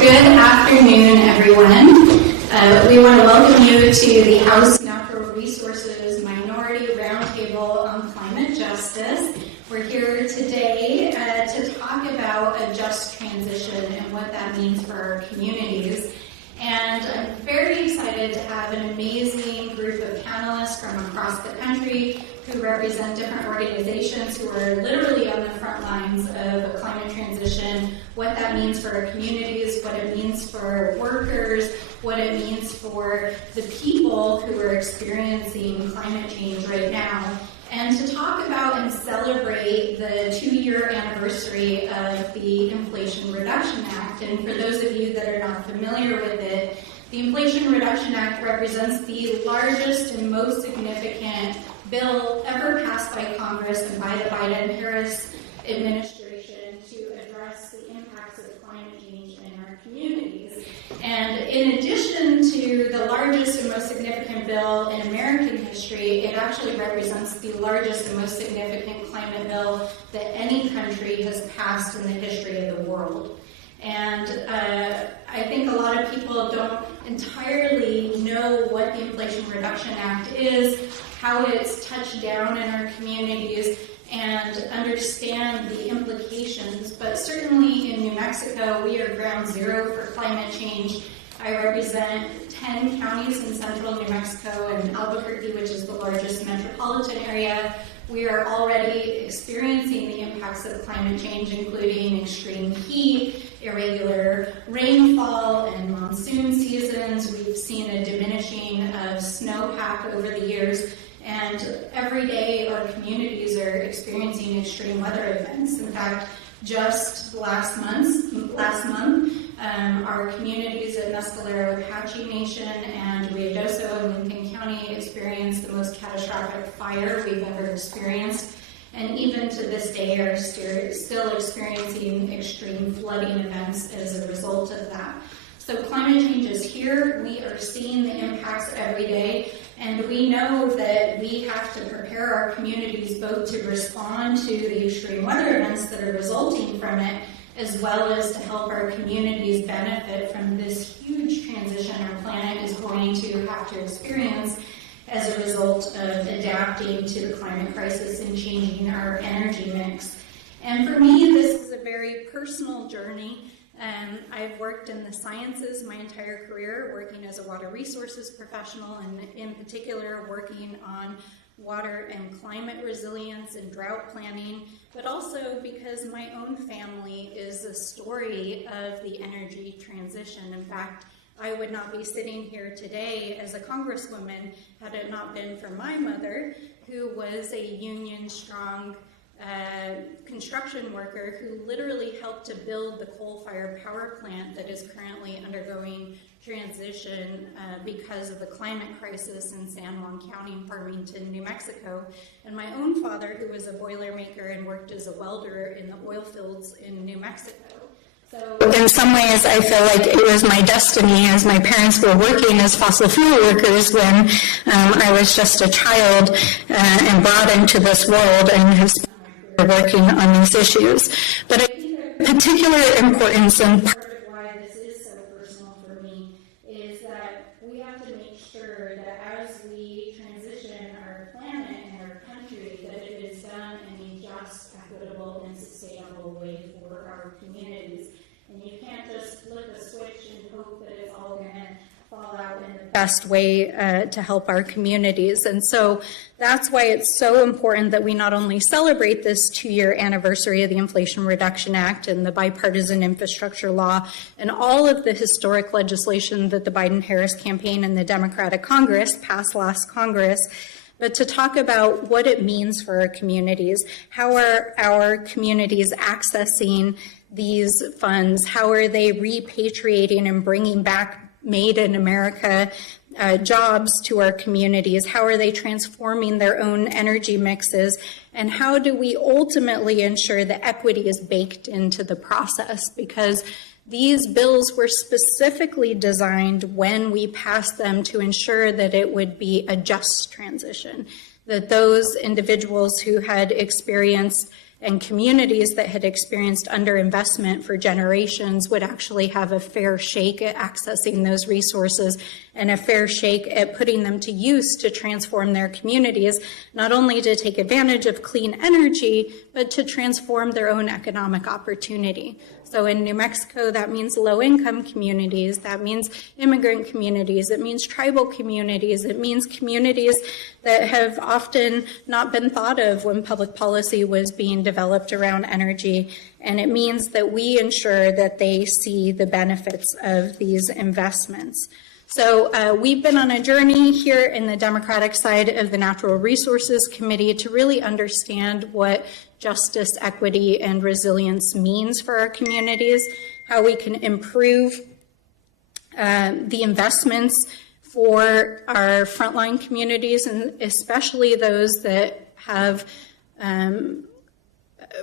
good afternoon, everyone. We want to welcome you to the House Natural Resources Minority Roundtable on Climate Justice. We're here today to talk about a just transition and what that means for our communities. And I'm very excited to have an amazing group of panelists from across the country who represent different organizations who are literally on the front lines of a climate transition, what that means for our communities, what it means for workers, what it means for the people who are experiencing climate change right now. And to talk about and celebrate the 2-year anniversary of the Inflation Reduction Act. And for those of you that are not familiar with it, the Inflation Reduction Act represents the largest and most significant bill ever passed by Congress and by the Biden-Harris administration to address the impacts of climate change in our communities. And in addition to the largest and most significant bill in American history, it actually represents the largest and most significant climate bill that any country has passed in the history of the world. And I think a lot of people don't entirely know what the Inflation Reduction Act is, how it's touched down in our communities, and understand the implications. But certainly in New Mexico, we are ground zero for climate change. I represent 10 counties in central New Mexico and Albuquerque, which is the largest metropolitan area. We are already experiencing the impacts of climate change, including extreme heat, irregular rainfall, and monsoon seasons. We've seen a diminishing of snowpack over the years, and every day our communities are experiencing extreme weather events. In fact, just last month, our communities at Mescalero Apache Nation and Ruidoso in Lincoln County experienced the most catastrophic fire we've ever experienced, and even to this day are still experiencing extreme flooding events as a result of that. So climate change is here. We are seeing the impacts every day, and we know that we have to prepare our communities both to respond to the extreme weather events that are resulting from it, as well as to help our communities benefit from this huge transition our planet is going to have to experience as a result of adapting to the climate crisis and changing our energy mix. And for me, this is a very personal journey. I've worked in the sciences my entire career, working as a water resources professional, and in particular working on water and climate resilience and drought planning, but also because my own family is a story of the energy transition. In fact, I would not be sitting here today as a congresswoman had it not been for my mother, who was a union-strong construction worker who literally helped to build the coal-fired power plant that is currently undergoing transition because of the climate crisis in San Juan County in Farmington, New Mexico, and my own father, who was a boilermaker and worked as a welder in the oil fields in New Mexico. So in some ways, I feel like it was my destiny, as my parents were working as fossil fuel workers when I was just a child and brought into this world and have spent my career working on these issues. But I think the particular importance and part of why this is so personal for me is that we have to make sure that as we transition our planet and our country, that it is done in a just, equitable, and sustainable way for our communities. And you can't just flip a switch and hope that it's all going to fall out in the best way to help our communities. And so that's why it's so important that we not only celebrate this 2-year anniversary of the Inflation Reduction Act and the bipartisan infrastructure law and all of the historic legislation that the Biden-Harris campaign and the Democratic Congress passed last Congress, but to talk about what it means for our communities. How are our communities accessing these funds? How are they repatriating and bringing back Made in America jobs to our communities? How are they transforming their own energy mixes? And how do we ultimately ensure that equity is baked into the process? Because these bills were specifically designed when we passed them to ensure that it would be a just transition, that those individuals who had experienced and communities that had experienced underinvestment for generations would actually have a fair shake at accessing those resources and a fair shake at putting them to use to transform their communities, not only to take advantage of clean energy, but to transform their own economic opportunity. So in New Mexico, that means low-income communities, that means immigrant communities, it means tribal communities, it means communities that have often not been thought of when public policy was being developed around energy. And it means that we ensure that they see the benefits of these investments. So we've been on a journey here in the Democratic side of the Natural Resources Committee to really understand what justice, equity, and resilience means for our communities, how we can improve the investments for our frontline communities, and especially those that have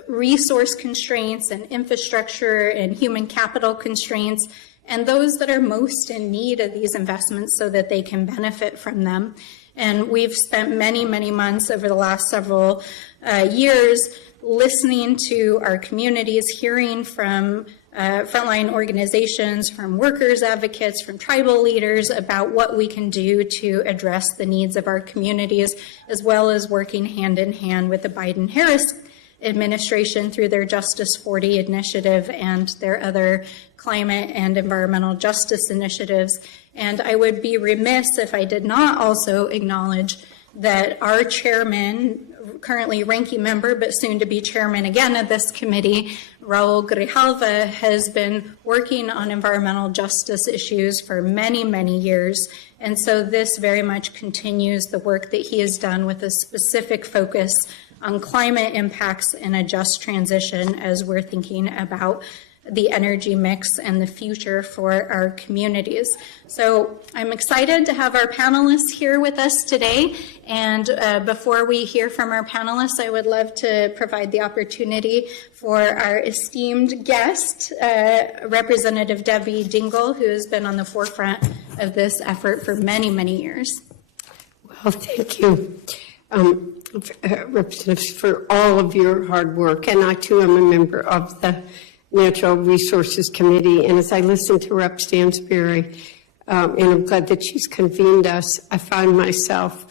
resource constraints and infrastructure and human capital constraints, and those that are most in need of these investments so that they can benefit from them. And we've spent many, many months over the last several years listening to our communities, hearing from frontline organizations, from workers' advocates, from tribal leaders about what we can do to address the needs of our communities, as well as working hand in hand with the Biden-Harris administration through their Justice 40 initiative and their other climate and environmental justice initiatives. And I would be remiss if I did not also acknowledge that our chairman, currently ranking member, but soon to be chairman again of this committee, Raul Grijalva, has been working on environmental justice issues for many, many years. And so this very much continues the work that he has done with a specific focus on climate impacts and a just transition as we're thinking about the energy mix and the future for our communities. So I'm excited to have our panelists here with us today. And before we hear from our panelists, I would love to provide the opportunity for our esteemed guest, Representative Debbie Dingell, who has been on the forefront of this effort for many, many years. Well, thank you, Representatives, for all of your hard work. And I, too, am a member of the Natural Resources Committee, and as I listen to Rep. Stansbury, and I'm glad that she's convened us, I find myself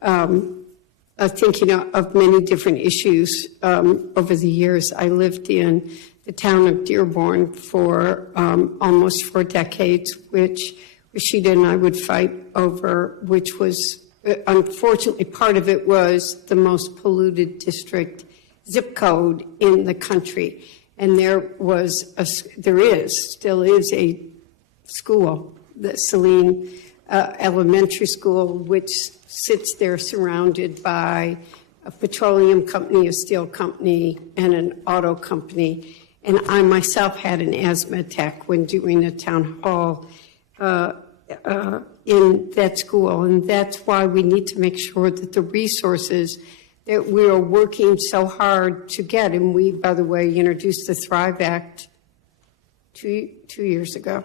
thinking of many different issues over the years. I lived in the town of Dearborn for almost 4 decades, which Rashida and I would fight over, which was, unfortunately, part of it was the most polluted district zip code in the country. And still is a school, the Saline Elementary School, which sits there surrounded by a petroleum company, a steel company, and an auto company. And I myself had an asthma attack when doing a town hall in that school. And that's why we need to make sure that the resources that we are working so hard to get, and we, by the way, introduced the Thrive Act 4 years ago,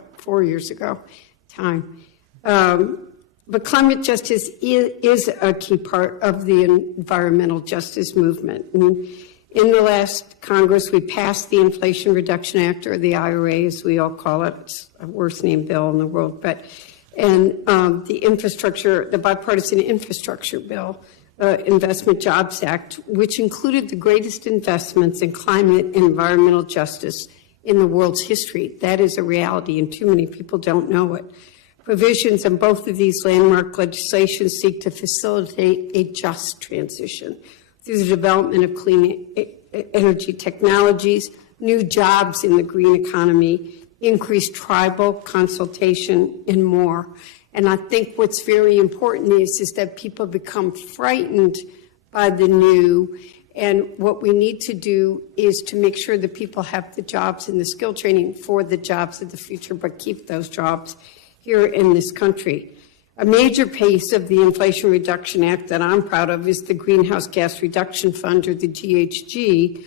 but climate justice is a key part of the environmental justice movement. And in the last Congress, we passed the Inflation Reduction Act, or the IRA, as we all call it. It's a worst named bill in the world, and the bipartisan infrastructure bill, Investment Jobs Act, which included the greatest investments in climate and environmental justice in the world's history. That is a reality, and too many people don't know it. Provisions in both of these landmark legislations seek to facilitate a just transition through the development of clean energy technologies, new jobs in the green economy, increased tribal consultation, and more. And I think what's very important is that people become frightened by the new. And what we need to do is to make sure that people have the jobs and the skill training for the jobs of the future, but keep those jobs here in this country. A major piece of the Inflation Reduction Act that I'm proud of is the Greenhouse Gas Reduction Fund, or the GHG,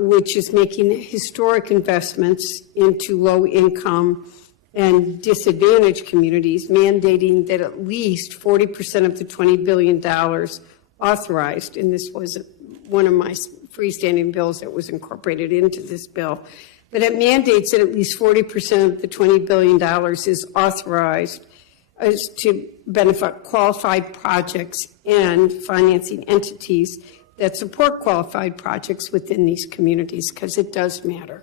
which is making historic investments into low-income and disadvantaged communities, mandating that at least 40% of the $20 billion authorized, and this was one of my freestanding bills that was incorporated into this bill. But it mandates that at least 40% of the $20 billion is authorized as to benefit qualified projects and financing entities that support qualified projects within these communities, because it does matter.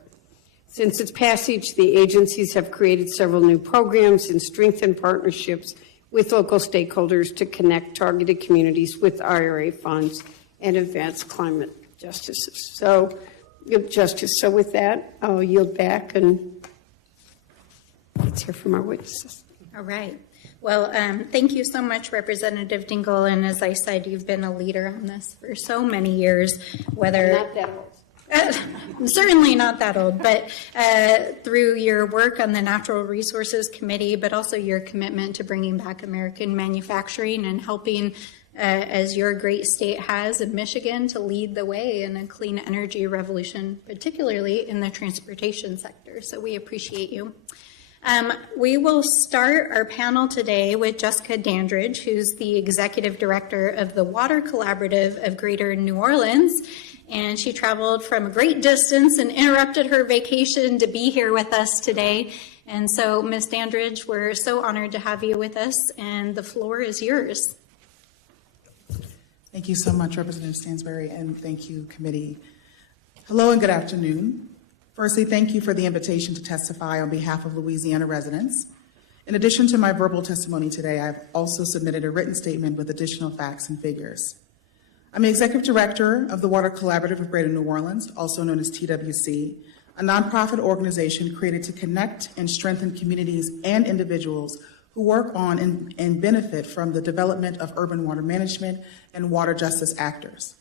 Since its passage, the agencies have created several new programs and strengthened partnerships with local stakeholders to connect targeted communities with IRA funds and advance climate justice. So with that, I'll yield back and let's hear from our witnesses. All right. Well, thank you so much, Representative Dingle. And as I said, you've been a leader on this for so many years, whether... Not that old. Certainly not that old, but through your work on the Natural Resources Committee, but also your commitment to bringing back American manufacturing and helping, as your great state has in Michigan, to lead the way in a clean energy revolution, particularly in the transportation sector. So we appreciate you. We will start our panel today with Jessica Dandridge, who's the Executive Director of the Water Collaborative of Greater New Orleans. And she traveled from a great distance and interrupted her vacation to be here with us today. And so, Ms. Dandridge, we're so honored to have you with us, and the floor is yours. Thank you so much, Representative Stansbury, and thank you, committee. Hello and good afternoon. Firstly, thank you for the invitation to testify on behalf of Louisiana residents. In addition to my verbal testimony today, I've also submitted a written statement with additional facts and figures. I'm the Executive Director of the Water Collaborative of Greater New Orleans, also known as TWC, a nonprofit organization created to connect and strengthen communities and individuals who work on and benefit from the development of urban water management and water justice actors.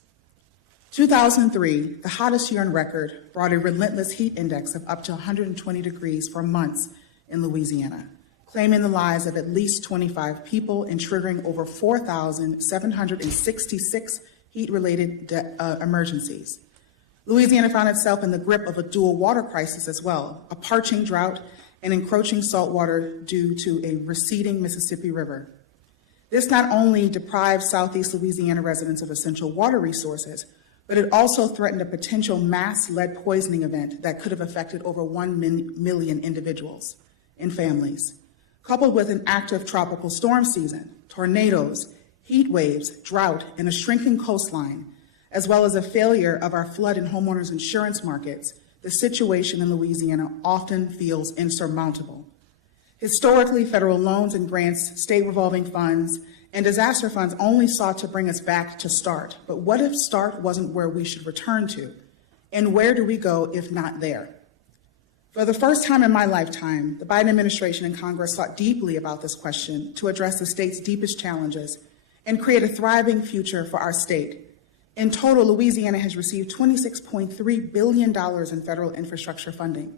2003, the hottest year on record, brought a relentless heat index of up to 120 degrees for months in Louisiana, claiming the lives of at least 25 people and triggering over 4,766 heat-related emergencies. Louisiana found itself in the grip of a dual water crisis as well, a parching drought and encroaching saltwater due to a receding Mississippi River. This not only deprived Southeast Louisiana residents of essential water resources, but it also threatened a potential mass lead poisoning event that could have affected over 1 million individuals and families, coupled with an active tropical storm season, tornadoes, heat waves, drought, and a shrinking coastline, as well as a failure of our flood and homeowners insurance markets, the situation in Louisiana often feels insurmountable. Historically, federal loans and grants, state revolving funds, and disaster funds only sought to bring us back to START. But what if START wasn't where we should return to? And where do we go if not there? For the first time in my lifetime, the Biden administration and Congress thought deeply about this question to address the state's deepest challenges and create a thriving future for our state. In total, Louisiana has received $26.3 billion in federal infrastructure funding.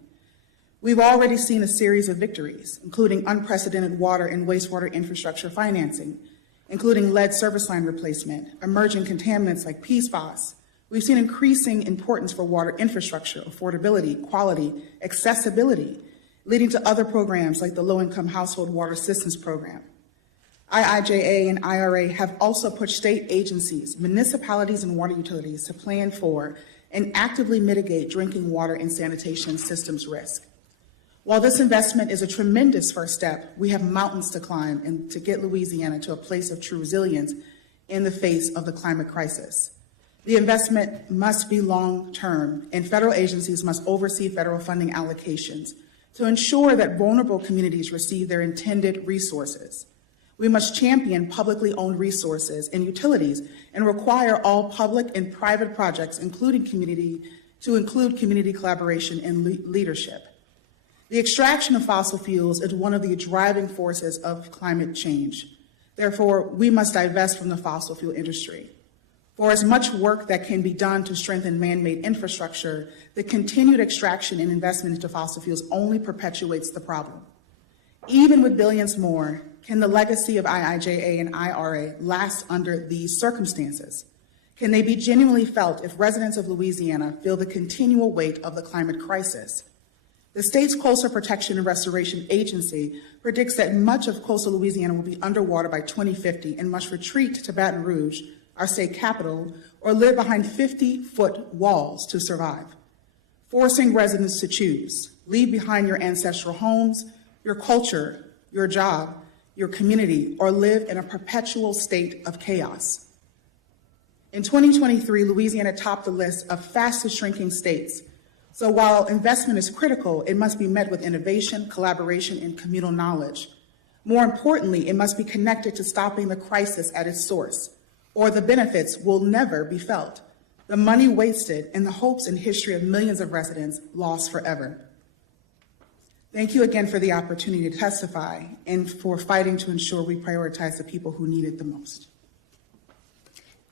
We've already seen a series of victories, including unprecedented water and wastewater infrastructure financing, including lead service line replacement, emerging contaminants like PFAS. We've seen increasing importance for water infrastructure, affordability, quality, accessibility, leading to other programs like the Low-Income Household Water Assistance Program. IIJA and IRA have also pushed state agencies, municipalities, and water utilities to plan for and actively mitigate drinking water and sanitation systems risk. While this investment is a tremendous first step, we have mountains to climb and to get Louisiana to a place of true resilience in the face of the climate crisis. The investment must be long-term, and federal agencies must oversee federal funding allocations to ensure that vulnerable communities receive their intended resources. We must champion publicly owned resources and utilities and require all public and private projects, including community collaboration and leadership. The extraction of fossil fuels is one of the driving forces of climate change. Therefore, we must divest from the fossil fuel industry. For as much work that can be done to strengthen man-made infrastructure, the continued extraction and investment into fossil fuels only perpetuates the problem. Even with billions more, can the legacy of IIJA and IRA last under these circumstances? Can they be genuinely felt if residents of Louisiana feel the continual weight of the climate crisis? The state's Coastal Protection and Restoration Agency predicts that much of coastal Louisiana will be underwater by 2050 and must retreat to Baton Rouge our state capital, or live behind 50-foot walls to survive. Forcing residents to choose, leave behind your ancestral homes, your culture, your job, your community, or live in a perpetual state of chaos. In 2023, Louisiana topped the list of fastest shrinking states. So while investment is critical, it must be met with innovation, collaboration, and communal knowledge. More importantly, it must be connected to stopping the crisis at its source, or the benefits will never be felt. The money wasted and the hopes and history of millions of residents lost forever. Thank you again for the opportunity to testify and for fighting to ensure we prioritize the people who need it the most.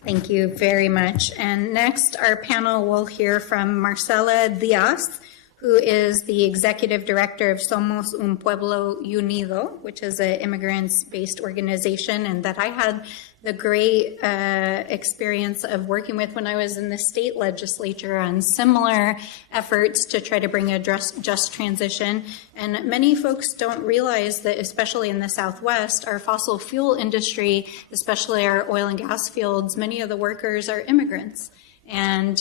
Thank you very much. And next, our panel will hear from Marcela Diaz, who is the Executive Director of Somos Un Pueblo Unido, which is an immigrants-based organization, and that I had the great experience of working with when I was in the state legislature on similar efforts to try to bring a just transition. And many folks don't realize that, especially in the Southwest, our fossil fuel industry, especially our oil and gas fields, many of the workers are immigrants. And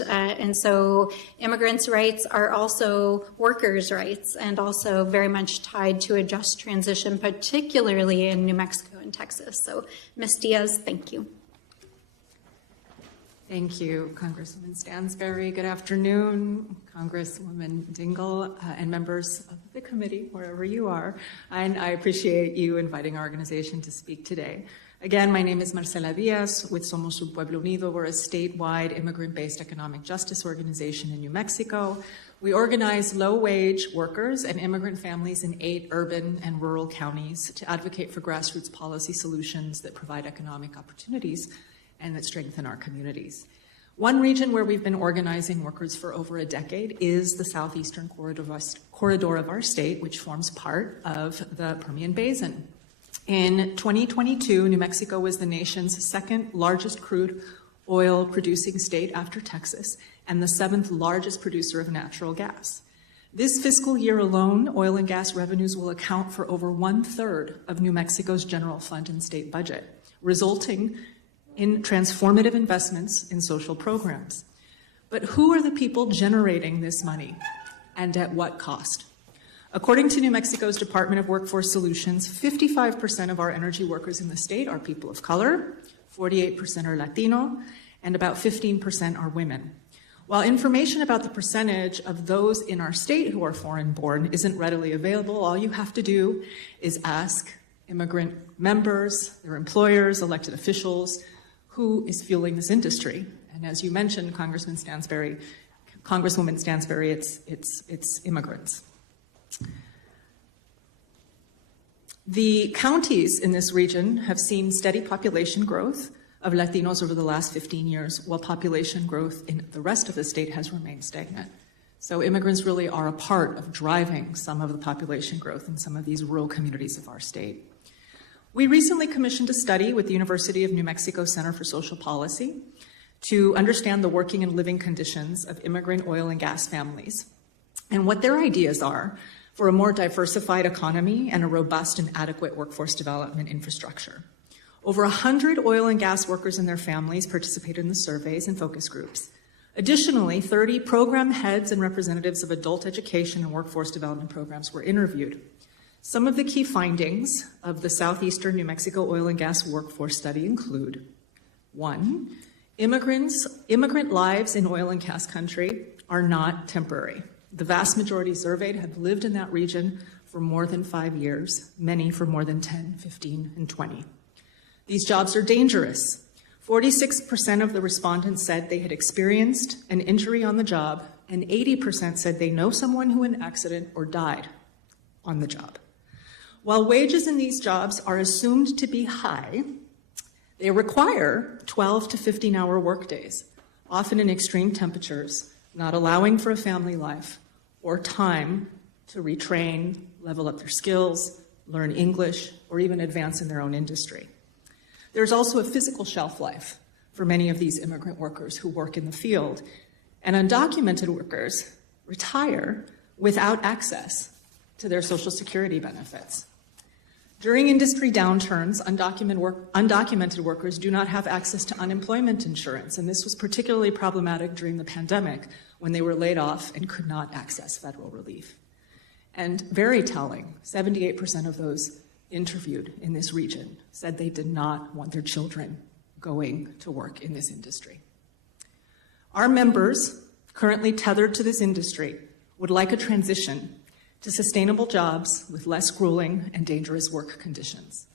so immigrants' rights are also workers' rights, and also very much tied to a just transition, particularly in New Mexico and Texas. So, Ms. Diaz, thank you. Thank you, Congresswoman Stansbury. Good afternoon, Congresswoman Dingle, and members of the committee, wherever you are. And I appreciate you inviting our organization to speak today. Again, my name is Marcela Diaz with Somos Un Pueblo Unido. We're a statewide immigrant-based economic justice organization in New Mexico. We organize low-wage workers and immigrant families in 8 urban and rural counties to advocate for grassroots policy solutions that provide economic opportunities and that strengthen our communities. One region where we've been organizing workers for over a decade is the southeastern corridor of our state, which forms part of the Permian Basin. In 2022, New Mexico was the nation's second largest crude oil producing state after Texas, and the 7th largest producer of natural gas. This fiscal year alone, oil and gas revenues will account for over 1/3 of New Mexico's general fund and state budget, resulting in transformative investments in social programs. But who are the people generating this money, and at what cost? According to New Mexico's Department of Workforce Solutions, 55% of our energy workers in the state are people of color, 48% are Latino, and about 15% are women. While information about the percentage of those in our state who are foreign-born isn't readily available, all you have to do is ask immigrant members, their employers, elected officials, who is fueling this industry. And as you mentioned, Congresswoman Stansbury, it's immigrants. The counties in this region have seen steady population growth of Latinos over the last 15 years, while population growth in the rest of the state has remained stagnant. So immigrants really are a part of driving some of the population growth in some of these rural communities of our state. We recently commissioned a study with the University of New Mexico Center for Social Policy to understand the working and living conditions of immigrant oil and gas families and what their ideas are for a more diversified economy and a robust and adequate workforce development infrastructure. Over 100 oil and gas workers and their families participated in the surveys and focus groups. Additionally, 30 program heads and representatives of adult education and workforce development programs were interviewed. Some of the key findings of the Southeastern New Mexico Oil and Gas Workforce Study include: 1, immigrant lives in oil and gas country are not temporary. The vast majority surveyed have lived in that region for more than 5 years, many for more than 10, 15, and 20. These jobs are dangerous. 46% of the respondents said they had experienced an injury on the job, and 80% said they know someone who had an accident or died on the job. While wages in these jobs are assumed to be high, they require 12 to 15-hour workdays, often in extreme temperatures, not allowing for a family life or time to retrain, level up their skills, learn English, or even advance in their own industry. There's also a physical shelf life for many of these immigrant workers who work in the field, and undocumented workers retire without access to their Social Security benefits. During industry downturns, undocumented workers do not have access to unemployment insurance, and this was particularly problematic during the pandemic when they were laid off and could not access federal relief. And very telling, 78% of those interviewed in this region said they did not want their children going to work in this industry. Our members, currently tethered to this industry, would like a transition to sustainable jobs with less grueling and dangerous work conditions.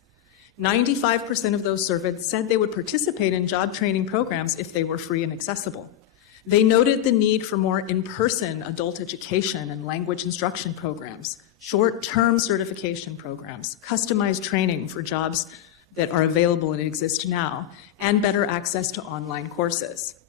95% of those surveyed said they would participate in job training programs if they were free and accessible. They noted the need for more in-person adult education and language instruction programs, short-term certification programs, customized training for jobs that are available and exist now, and better access to online courses.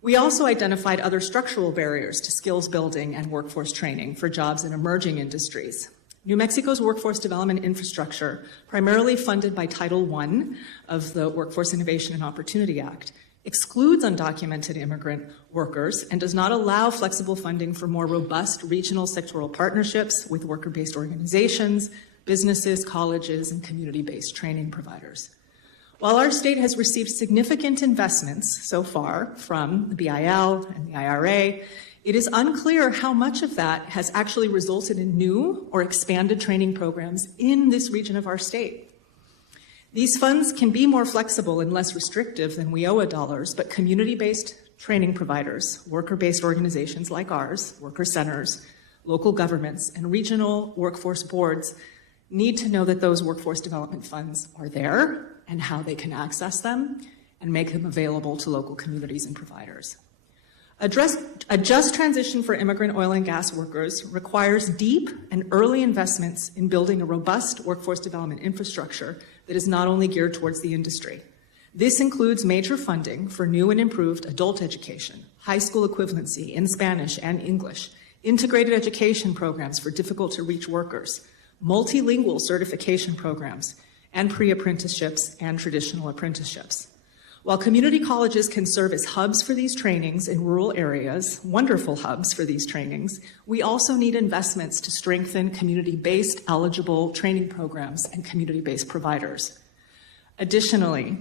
We also identified other structural barriers to skills building and workforce training for jobs in emerging industries. New Mexico's workforce development infrastructure, primarily funded by Title I of the Workforce Innovation and Opportunity Act, excludes undocumented immigrant workers and does not allow flexible funding for more robust regional sectoral partnerships with worker-based organizations, businesses, colleges, and community-based training providers. While our state has received significant investments so far from the BIL and the IRA, it is unclear how much of that has actually resulted in new or expanded training programs in this region of our state. These funds can be more flexible and less restrictive than WIOA dollars, but community-based training providers, worker-based organizations like ours, worker centers, local governments, and regional workforce boards need to know that those workforce development funds are there and how they can access them and make them available to local communities and providers. A just transition for immigrant oil and gas workers requires deep and early investments in building a robust workforce development infrastructure that is not only geared towards the industry. This includes major funding for new and improved adult education, high school equivalency in Spanish and English, integrated education programs for difficult-to-reach workers, multilingual certification programs, and pre-apprenticeships and traditional apprenticeships. While community colleges can serve as hubs for these trainings in rural areas, wonderful hubs for these trainings, we also need investments to strengthen community-based eligible training programs and community-based providers. Additionally,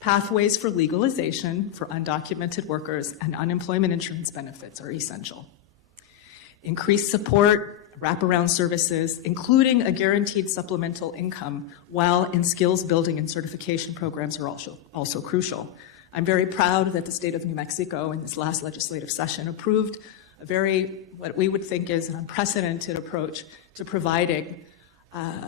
pathways for legalization for undocumented workers and unemployment insurance benefits are essential. Increased support, wraparound services, including a guaranteed supplemental income, while in skills building and certification programs are also crucial. I'm very proud that the state of New Mexico in this last legislative session approved a what we would think is an unprecedented approach to providing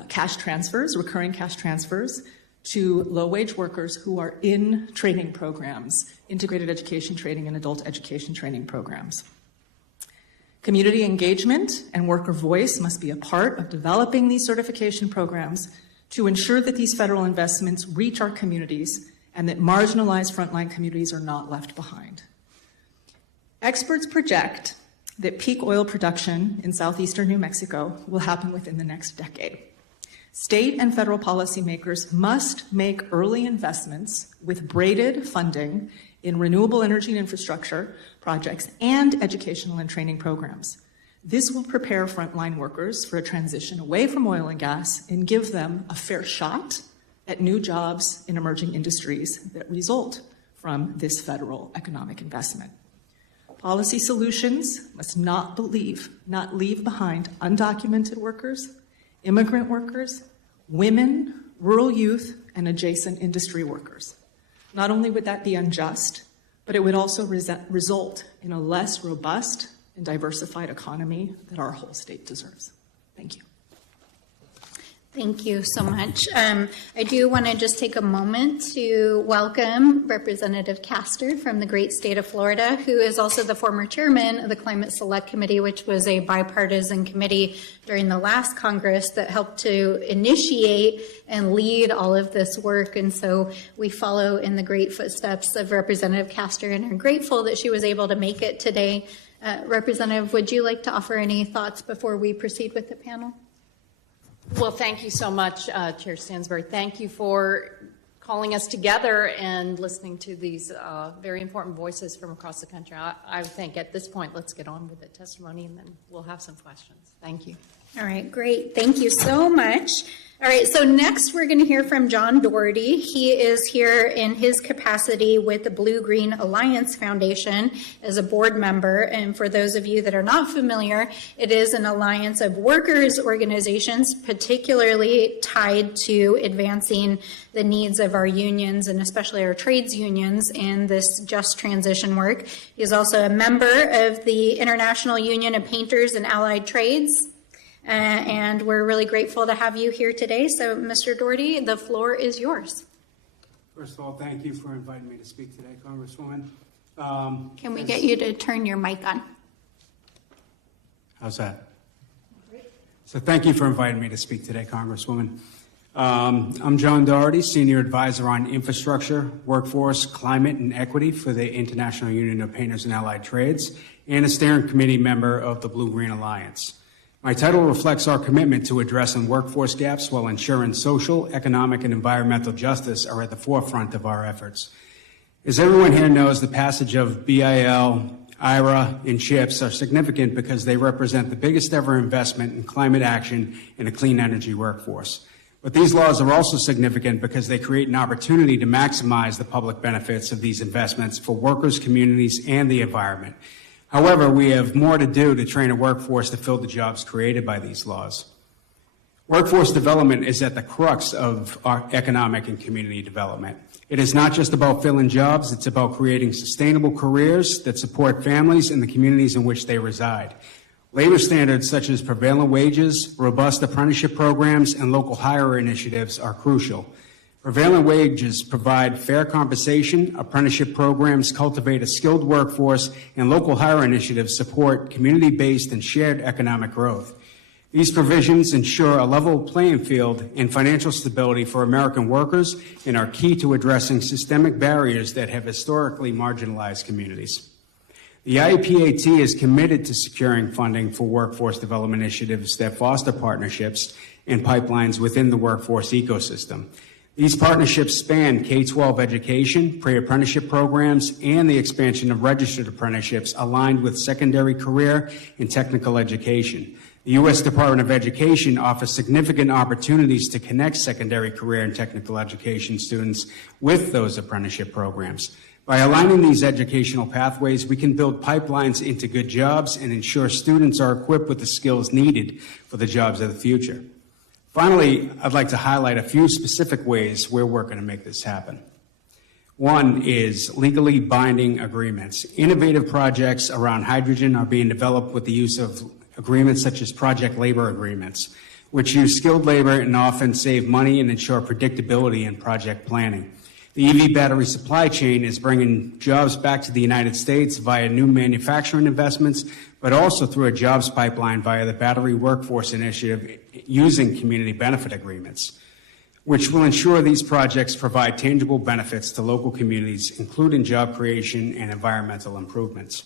cash transfers, recurring cash transfers, to low-wage workers who are in training programs, integrated education training and adult education training programs. Community engagement and worker voice must be a part of developing these certification programs to ensure that these federal investments reach our communities and that marginalized frontline communities are not left behind. Experts project that peak oil production in southeastern New Mexico will happen within the next decade. State and federal policymakers must make early investments with braided funding in renewable energy and infrastructure projects and educational and training programs. This will prepare frontline workers for a transition away from oil and gas and give them a fair shot at new jobs in emerging industries that result from this federal economic investment. Policy solutions must not leave behind undocumented workers, immigrant workers, women, rural youth, and adjacent industry workers. Not only would that be unjust, but it would also result in a less robust and diversified economy that our whole state deserves. Thank you. Thank you so much. I do want to just take a moment to welcome Representative Castor from the great state of Florida, who is also the former chairman of the Climate Select Committee, which was a bipartisan committee during the last Congress that helped to initiate and lead all of this work. And so we follow in the great footsteps of Representative Castor and are grateful that she was able to make it today. Representative, would you like to offer any thoughts before we proceed with the panel? Well, thank you so much, Chair Stansbury. Thank you for calling us together and listening to these very important voices from across the country. I think at this point, let's get on with the testimony, and then we'll have some questions. Thank you. All right, great. Thank you so much. All right, so next we're going to hear from John Doherty. He is here in his capacity with the Blue Green Alliance Foundation as a board member. And for those of you that are not familiar, it is an alliance of workers' organizations, particularly tied to advancing the needs of our unions and especially our trades unions in this just transition work. He is also a member of the International Union of Painters and Allied Trades. And we're really grateful to have you here today. So, Mr. Doherty, the floor is yours. First of all, thank you for inviting me to speak today, Congresswoman. Can we get you to turn your mic on? How's that? So thank you for inviting me to speak today, Congresswoman. I'm John Doherty, Senior Advisor on Infrastructure, Workforce, Climate, and Equity for the International Union of Painters and Allied Trades, and a steering committee member of the Blue Green Alliance. My title reflects our commitment to addressing workforce gaps while ensuring social, economic, and environmental justice are at the forefront of our efforts. As everyone here knows, the passage of BIL, IRA, and CHIPS are significant because they represent the biggest ever investment in climate action in a clean energy workforce. But these laws are also significant because they create an opportunity to maximize the public benefits of these investments for workers, communities, and the environment. However, we have more to do to train a workforce to fill the jobs created by these laws. Workforce development is at the crux of our economic and community development. It is not just about filling jobs, it's about creating sustainable careers that support families and the communities in which they reside. Labor standards such as prevailing wages, robust apprenticeship programs, and local hire initiatives are crucial. Prevailing wages provide fair compensation, apprenticeship programs cultivate a skilled workforce, and local hire initiatives support community-based and shared economic growth. These provisions ensure a level playing field and financial stability for American workers and are key to addressing systemic barriers that have historically marginalized communities. The IEPAT is committed to securing funding for workforce development initiatives that foster partnerships and pipelines within the workforce ecosystem. These partnerships span K-12 education, pre-apprenticeship programs, and the expansion of registered apprenticeships aligned with secondary career and technical education. The U.S. Department of Education offers significant opportunities to connect secondary career and technical education students with those apprenticeship programs. By aligning these educational pathways, we can build pipelines into good jobs and ensure students are equipped with the skills needed for the jobs of the future. Finally, I'd like to highlight a few specific ways we're working to make this happen. One is legally binding agreements. Innovative projects around hydrogen are being developed with the use of agreements such as project labor agreements, which use skilled labor and often save money and ensure predictability in project planning. The EV battery supply chain is bringing jobs back to the United States via new manufacturing investments, but also through a jobs pipeline via the Battery Workforce Initiative using community benefit agreements, which will ensure these projects provide tangible benefits to local communities, including job creation and environmental improvements.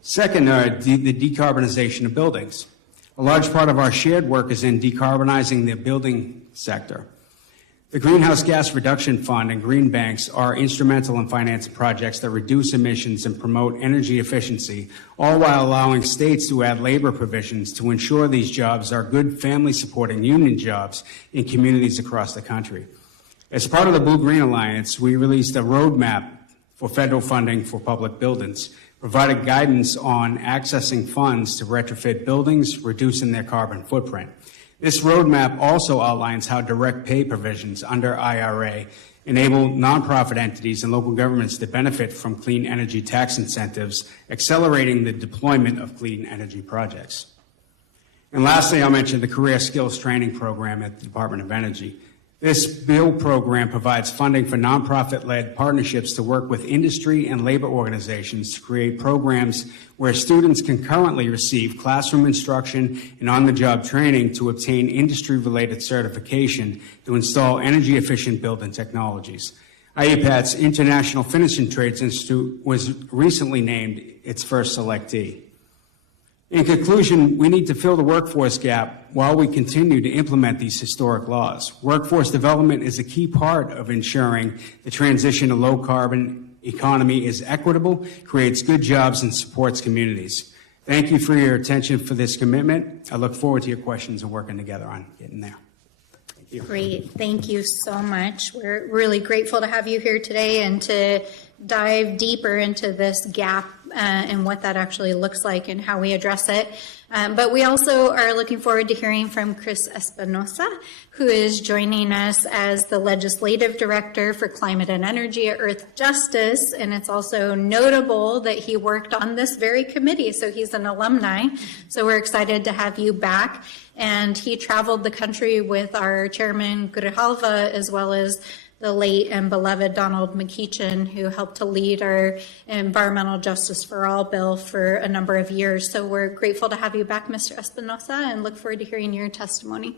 Second, the decarbonization of buildings. A large part of our shared work is in decarbonizing the building sector. The Greenhouse Gas Reduction Fund and green banks are instrumental in financing projects that reduce emissions and promote energy efficiency, all while allowing states to add labor provisions to ensure these jobs are good family-supporting union jobs in communities across the country. As part of the Blue Green Alliance, we released a roadmap for federal funding for public buildings, provided guidance on accessing funds to retrofit buildings, reducing their carbon footprint. This roadmap also outlines how direct pay provisions under IRA enable nonprofit entities and local governments to benefit from clean energy tax incentives, accelerating the deployment of clean energy projects. And lastly, I'll mention the Career Skills Training Program at the Department of Energy. This BUILD program provides funding for nonprofit-led partnerships to work with industry and labor organizations to create programs where students can currently receive classroom instruction and on-the-job training to obtain industry-related certification to install energy-efficient building technologies. IEPAT's International Finishing Trades Institute was recently named its first selectee. In conclusion, we need to fill the workforce gap while we continue to implement these historic laws. Workforce development is a key part of ensuring the transition to low-carbon economy is equitable, creates good jobs, and supports communities. Thank you for your attention for this commitment. I look forward to your questions and working together on getting there. Thank you. Great. Thank you so much. We're really grateful to have you here today and to dive deeper into this gap and what that actually looks like and how we address it. But we also are looking forward to hearing from Chris Espinosa, who is joining us as the Legislative Director for Climate and Energy at Earth Justice. And it's also notable that he worked on this very committee, so he's an alumni. So we're excited to have you back. And he traveled the country with our Chairman Grijalva, as well as the late and beloved Donald McEachin, who helped to lead our Environmental Justice for All bill for a number of years. So we're grateful to have you back, Mr. Espinosa, and look forward to hearing your testimony.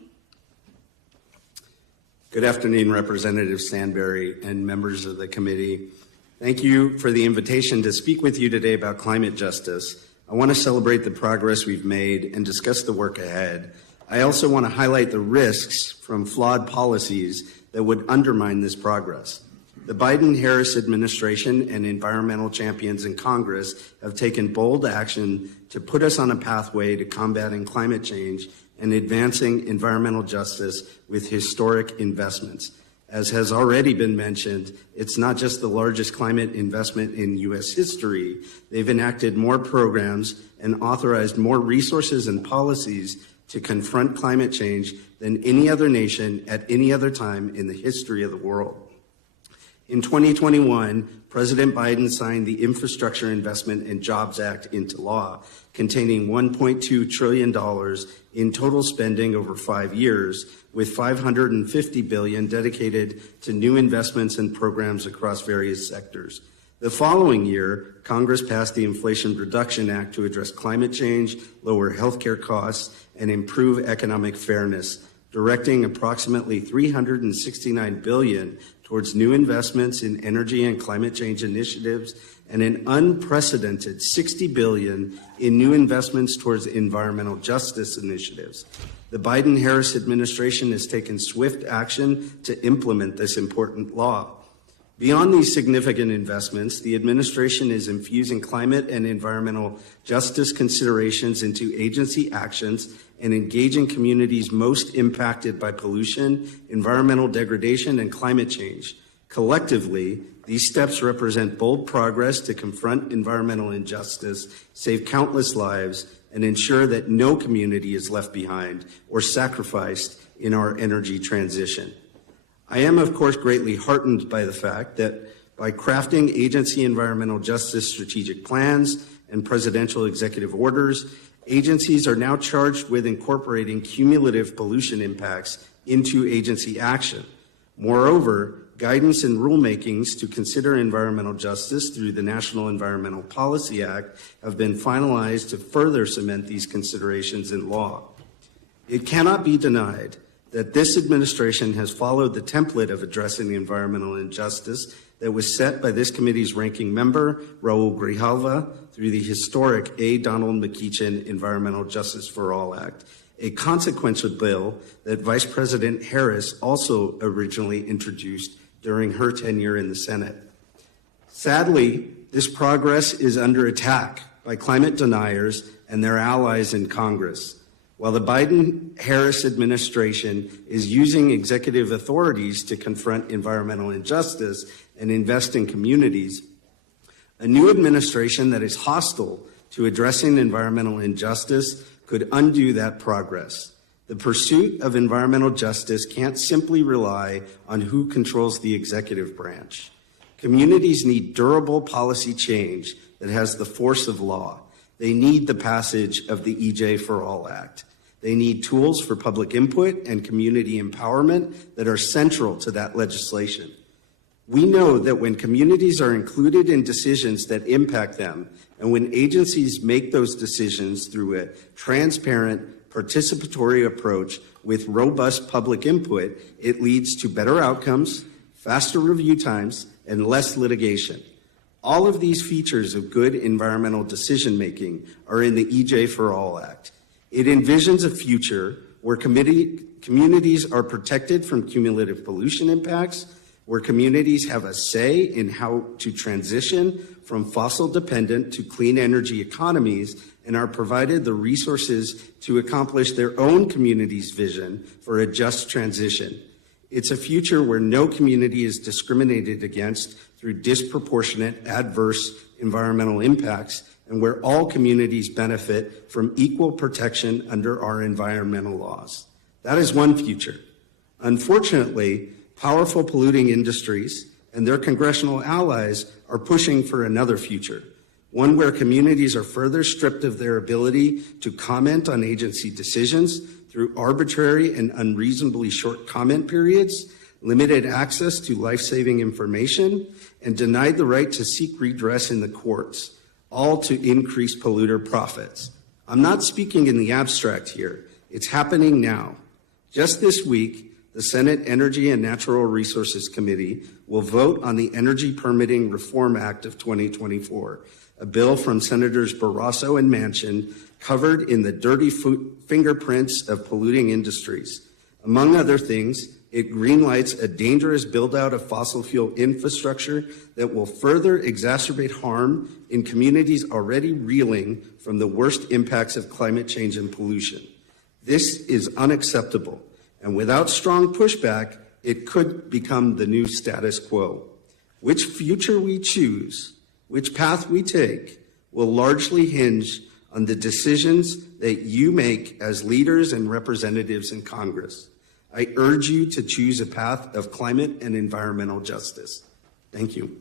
Good afternoon, Representative Stansbury and members of the committee. Thank you for the invitation to speak with you today about climate justice. I want to celebrate the progress we've made and discuss the work ahead. I also want to highlight the risks from flawed policies that would undermine this progress. The Biden-Harris administration and environmental champions in Congress have taken bold action to put us on a pathway to combating climate change and advancing environmental justice with historic investments. As has already been mentioned, it's not just the largest climate investment in U.S. history. They've enacted more programs and authorized more resources and policies to confront climate change than any other nation at any other time in the history of the world. In 2021, President Biden signed the Infrastructure Investment and Jobs Act into law, containing $1.2 trillion in total spending over 5 years, with $550 billion dedicated to new investments and programs across various sectors. The following year, Congress passed the Inflation Reduction Act to address climate change, lower healthcare costs, and improve economic fairness, directing approximately $369 billion towards new investments in energy and climate change initiatives and an unprecedented $60 billion in new investments towards environmental justice initiatives. The Biden-Harris administration has taken swift action to implement this important law. Beyond these significant investments, the administration is infusing climate and environmental justice considerations into agency actions and engaging communities most impacted by pollution, environmental degradation, and climate change. Collectively, these steps represent bold progress to confront environmental injustice, save countless lives, and ensure that no community is left behind or sacrificed in our energy transition. I am, of course, greatly heartened by the fact that by crafting agency environmental justice strategic plans and presidential executive orders, agencies are now charged with incorporating cumulative pollution impacts into agency action. Moreover, guidance and rulemakings to consider environmental justice through the National Environmental Policy Act have been finalized to further cement these considerations in law. It cannot be denied that this administration has followed the template of addressing environmental injustice that was set by this committee's ranking member, Raul Grijalva, through the historic A. Donald McEachin Environmental Justice for All Act, a consequential bill that Vice President Harris also originally introduced during her tenure in the Senate. Sadly, this progress is under attack by climate deniers and their allies in Congress. While the Biden-Harris administration is using executive authorities to confront environmental injustice and invest in communities, a new administration that is hostile to addressing environmental injustice could undo that progress. The pursuit of environmental justice can't simply rely on who controls the executive branch. Communities need durable policy change that has the force of law. They need the passage of the EJ for All Act. They need tools for public input and community empowerment that are central to that legislation. We know that when communities are included in decisions that impact them, and when agencies make those decisions through a transparent, participatory approach with robust public input, it leads to better outcomes, faster review times, and less litigation. All of these features of good environmental decision-making are in the EJ for All Act. It envisions a future where communities are protected from cumulative pollution impacts, where communities have a say in how to transition from fossil-dependent to clean energy economies and are provided the resources to accomplish their own community's vision for a just transition. It's a future where no community is discriminated against through disproportionate adverse environmental impacts and where all communities benefit from equal protection under our environmental laws. That is one future. Unfortunately, powerful polluting industries and their congressional allies are pushing for another future, one where communities are further stripped of their ability to comment on agency decisions through arbitrary and unreasonably short comment periods, limited access to life-saving information, and denied the right to seek redress in the courts, all to increase polluter profits. I'm not speaking in the abstract here. It's happening now. Just this week, the Senate Energy and Natural Resources Committee will vote on the Energy Permitting Reform Act of 2024, a bill from Senators Barrasso and Manchin covered in the dirty fingerprints of polluting industries. Among other things, it greenlights a dangerous build-out of fossil fuel infrastructure that will further exacerbate harm in communities already reeling from the worst impacts of climate change and pollution. This is unacceptable, and without strong pushback, it could become the new status quo. Which future we choose, which path we take, will largely hinge on the decisions that you make as leaders and representatives in Congress. I urge you to choose a path of climate and environmental justice. Thank you.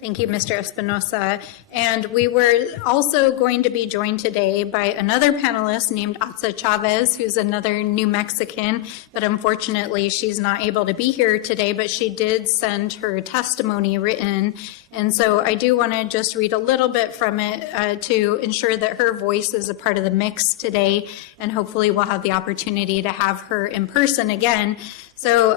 Thank you, Mr. Espinosa. And we were also going to be joined today by another panelist named Atza Chavez, who's another New Mexican, but unfortunately she's not able to be here today, but she did send her testimony written. And so I do want to just read a little bit from it to ensure that her voice is a part of the mix today, and hopefully we'll have the opportunity to have her in person again. So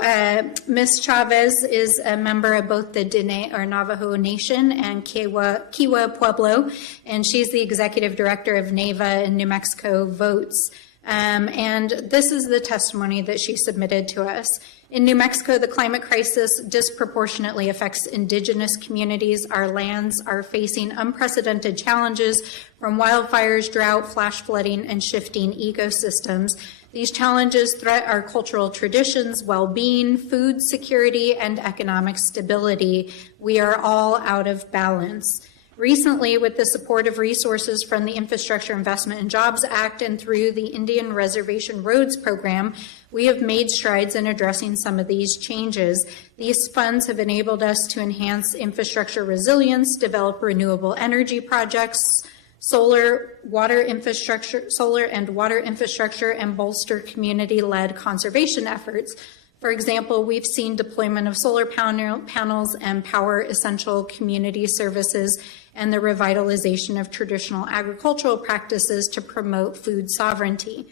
Ms. Chavez is a member of both the D-N.M or Navajo Nation and Kiowa Pueblo, and she's the executive director of NAVA in New Mexico Votes. And this is the testimony that she submitted to us. In New Mexico, the climate crisis disproportionately affects Indigenous communities. Our lands are facing unprecedented challenges from wildfires, drought, flash flooding, and shifting ecosystems. These challenges threat our cultural traditions, well-being, food security, and economic stability. We are all out of balance. Recently, with the support of resources from the Infrastructure Investment and Jobs Act and through the Indian Reservation Roads Program, we have made strides in addressing some of these changes. These funds have enabled us to enhance infrastructure resilience, develop renewable energy projects, solar and water infrastructure, and bolster community-led conservation efforts. For example, we've seen deployment of solar panels and power essential community services and the revitalization of traditional agricultural practices to promote food sovereignty.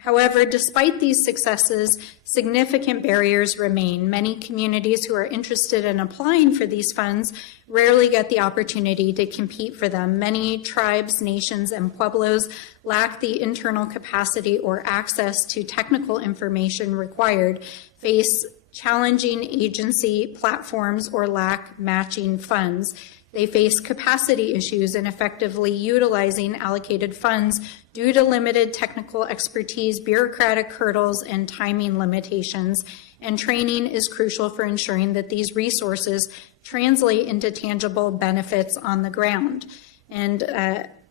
However, despite these successes, significant barriers remain. Many communities who are interested in applying for these funds rarely get the opportunity to compete for them. Many tribes, nations, and pueblos lack the internal capacity or access to technical information required, face challenging agency platforms, or lack matching funds. They face capacity issues in effectively utilizing allocated funds due to limited technical expertise, bureaucratic hurdles, and timing limitations. And training is crucial for ensuring that these resources translate into tangible benefits on the ground. And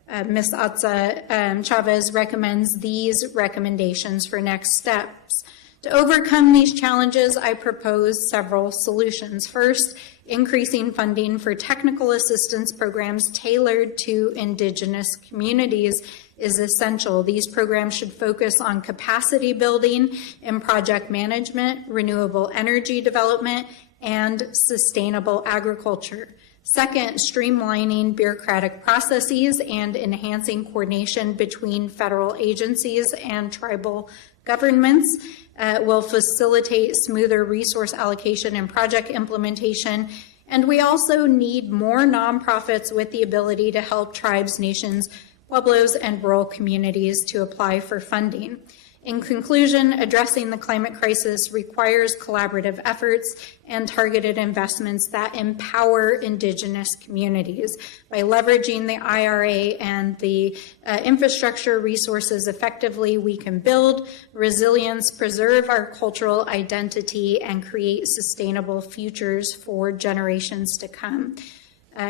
Ms. Atza Chavez recommends these recommendations for next steps. To overcome these challenges, I propose several solutions. First, increasing funding for technical assistance programs tailored to Indigenous communities is essential. These programs should focus on capacity building and project management, renewable energy development, and sustainable agriculture. Second, streamlining bureaucratic processes and enhancing coordination between federal agencies and tribal governments will facilitate smoother resource allocation and project implementation. And we also need more nonprofits with the ability to help tribes, nations, pueblos, and rural communities to apply for funding. In conclusion, addressing the climate crisis requires collaborative efforts and targeted investments that empower Indigenous communities. By leveraging the IRA and the infrastructure resources effectively, we can build resilience, preserve our cultural identity, and create sustainable futures for generations to come.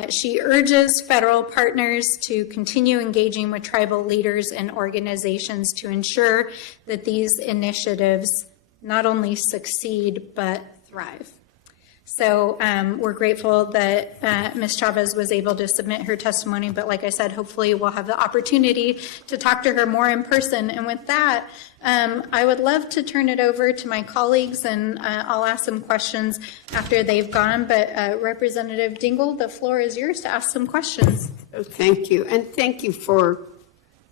She urges federal partners to continue engaging with tribal leaders and organizations to ensure that these initiatives not only succeed but thrive. So we're grateful that Ms. Chavez was able to submit her testimony, but like I said, hopefully we'll have the opportunity to talk to her more in person. And with that, I would love to turn it over to my colleagues, and I'll ask some questions after they've gone. But Representative Dingle, the floor is yours to ask some questions. Thank you, and thank you for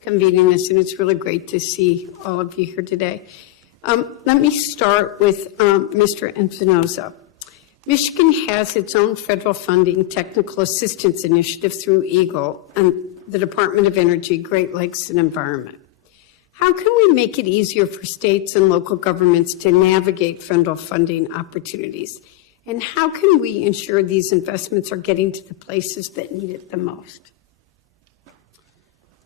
convening this, and it's really great to see all of you here today. Let me start with Mr. Espinoza. Michigan has its own federal funding technical assistance initiative through EAGLE and the Department of Energy, Great Lakes and Environment. How can we make it easier for states and local governments to navigate federal funding opportunities? And how can we ensure these investments are getting to the places that need it the most?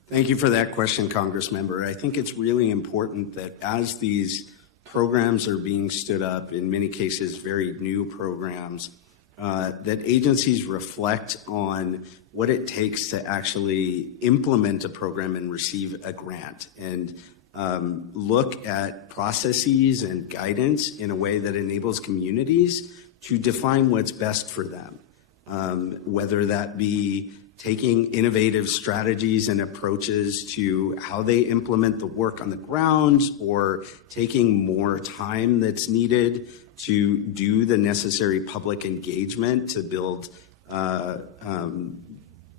Thank you for that question, Congressmember. I think it's really important that as these programs are being stood up, in many cases very new programs, that agencies reflect on what it takes to actually implement a program and receive a grant, and look at processes and guidance in a way that enables communities to define what's best for them, whether that be taking innovative strategies and approaches to how they implement the work on the ground, or taking more time that's needed to do the necessary public engagement to build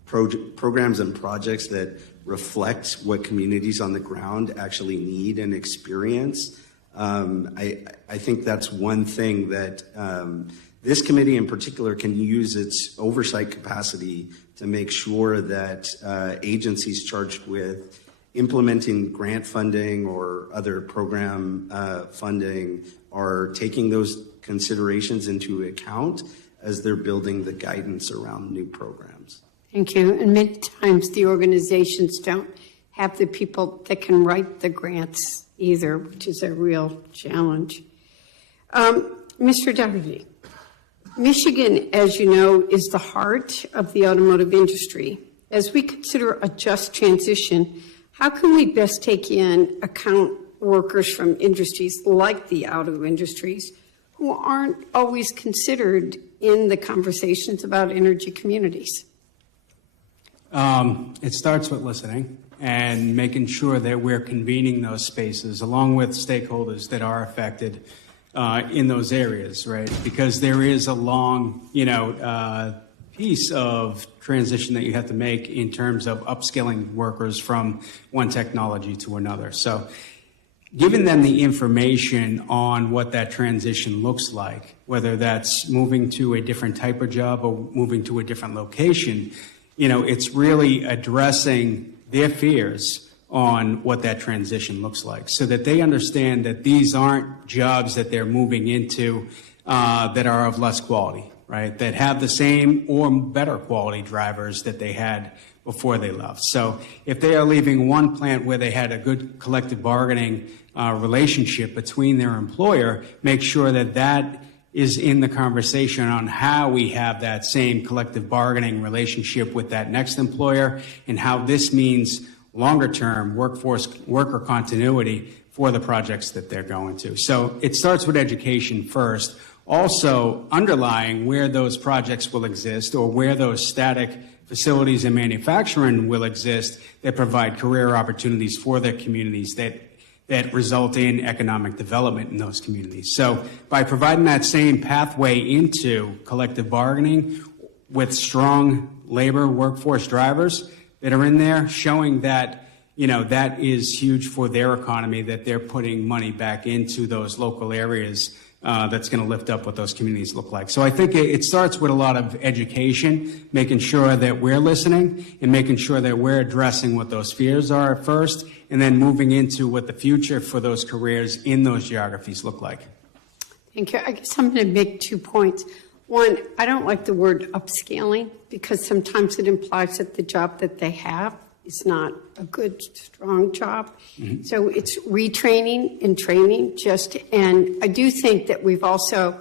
programs and projects that reflect what communities on the ground actually need and experience. I think that's one thing that this committee in particular can use its oversight capacity to make sure that agencies charged with implementing grant funding or other program funding are taking those considerations into account as they're building the guidance around new programs. Thank you. And many times the organizations don't have the people that can write the grants either, which is a real challenge. Mr. Doherty, Michigan, as you know, is the heart of the automotive industry. As we consider a just transition, how can we best take in account workers from industries like the auto industries who aren't always considered in the conversations about energy communities? It starts with listening and making sure that we're convening those spaces along with stakeholders that are affected in those areas, right? Because there is a long, piece of transition that you have to make in terms of upskilling workers from one technology to another. So giving them the information on what that transition looks like, whether that's moving to a different type of job or moving to a different location, it's really addressing their fears on what that transition looks like so that they understand that these aren't jobs that they're moving into that are of less quality, right? That have the same or better quality drivers that they had before they left. So if they are leaving one plant where they had a good collective bargaining relationship between their employer, make sure that that is in the conversation on how we have that same collective bargaining relationship with that next employer and how this means longer term worker continuity for the projects that they're going to. So it starts with education first. Also underlying where those projects will exist or where those static facilities and manufacturing will exist that provide career opportunities for their communities that result in economic development in those communities. So by providing that same pathway into collective bargaining with strong labor workforce drivers that are in there, showing that, that is huge for their economy, that they're putting money back into those local areas that's going to lift up what those communities look like. So I think it starts with a lot of education, making sure that we're listening and making sure that we're addressing what those fears are at first, and then moving into what the future for those careers in those geographies look like. Thank you. I guess I'm going to make 2 points. One, I don't like the word upscaling because sometimes it implies that the job that they have is not a good, strong job. Mm-hmm. So it's retraining and training and I do think that we've also,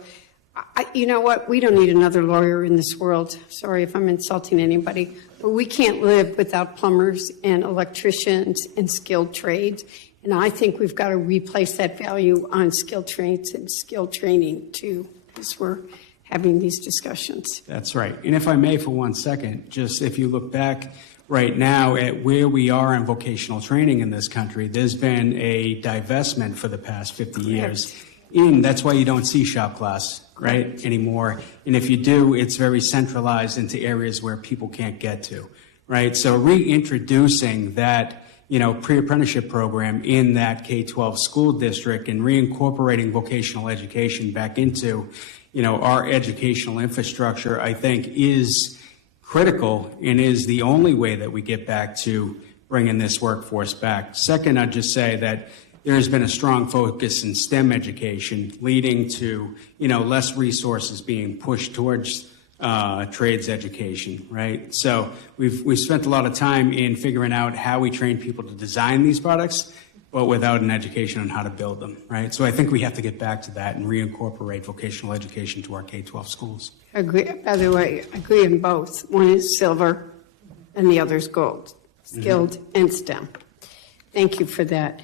you know what, we don't need another lawyer in this world. Sorry if I'm insulting anybody, but we can't live without plumbers and electricians and skilled trades. And I think we've got to replace that value on skilled trades and skilled training too, as we're having these discussions. That's right. And if I may for 1 second, just if you look back right now at where we are in vocational training in this country, there's been a divestment for the past 50 years. And that's why you don't see shop class, right, anymore. And if you do, it's very centralized into areas where people can't get to, right? So reintroducing that, pre-apprenticeship program in that K-12 school district and reincorporating vocational education back into, our educational infrastructure, I think is critical and is the only way that we get back to bringing this workforce back. Second, I'd just say that there has been a strong focus in STEM education leading to, less resources being pushed towards trades education, right? So we've spent a lot of time in figuring out how we train people to design these products, but without an education on how to build them, right? So I think we have to get back to that and reincorporate vocational education to our K-12 schools. I agree. By the way, I agree in both. One is silver and the other is gold, skilled and STEM. Thank you for that.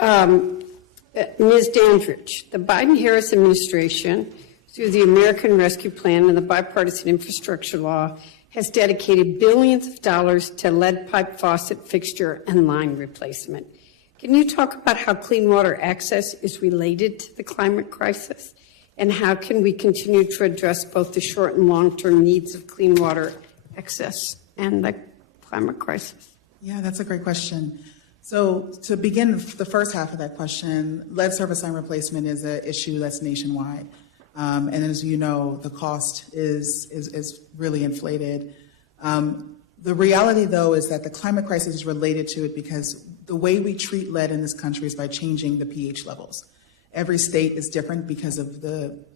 Ms. Dandridge, the Biden-Harris administration, through the American Rescue Plan and the bipartisan infrastructure law, has dedicated billions of dollars to lead pipe faucet fixture and line replacement. Can you talk about how clean water access is related to the climate crisis? And how can we continue to address both the short and long-term needs of clean water access and the climate crisis? Yeah, that's a great question. So to begin the first half of that question, lead service line replacement is an issue that's nationwide. And as you know, the cost is really inflated. The reality, though, is that the climate crisis is related to it because the way we treat lead in this country is by changing the pH levels. Every state is different because of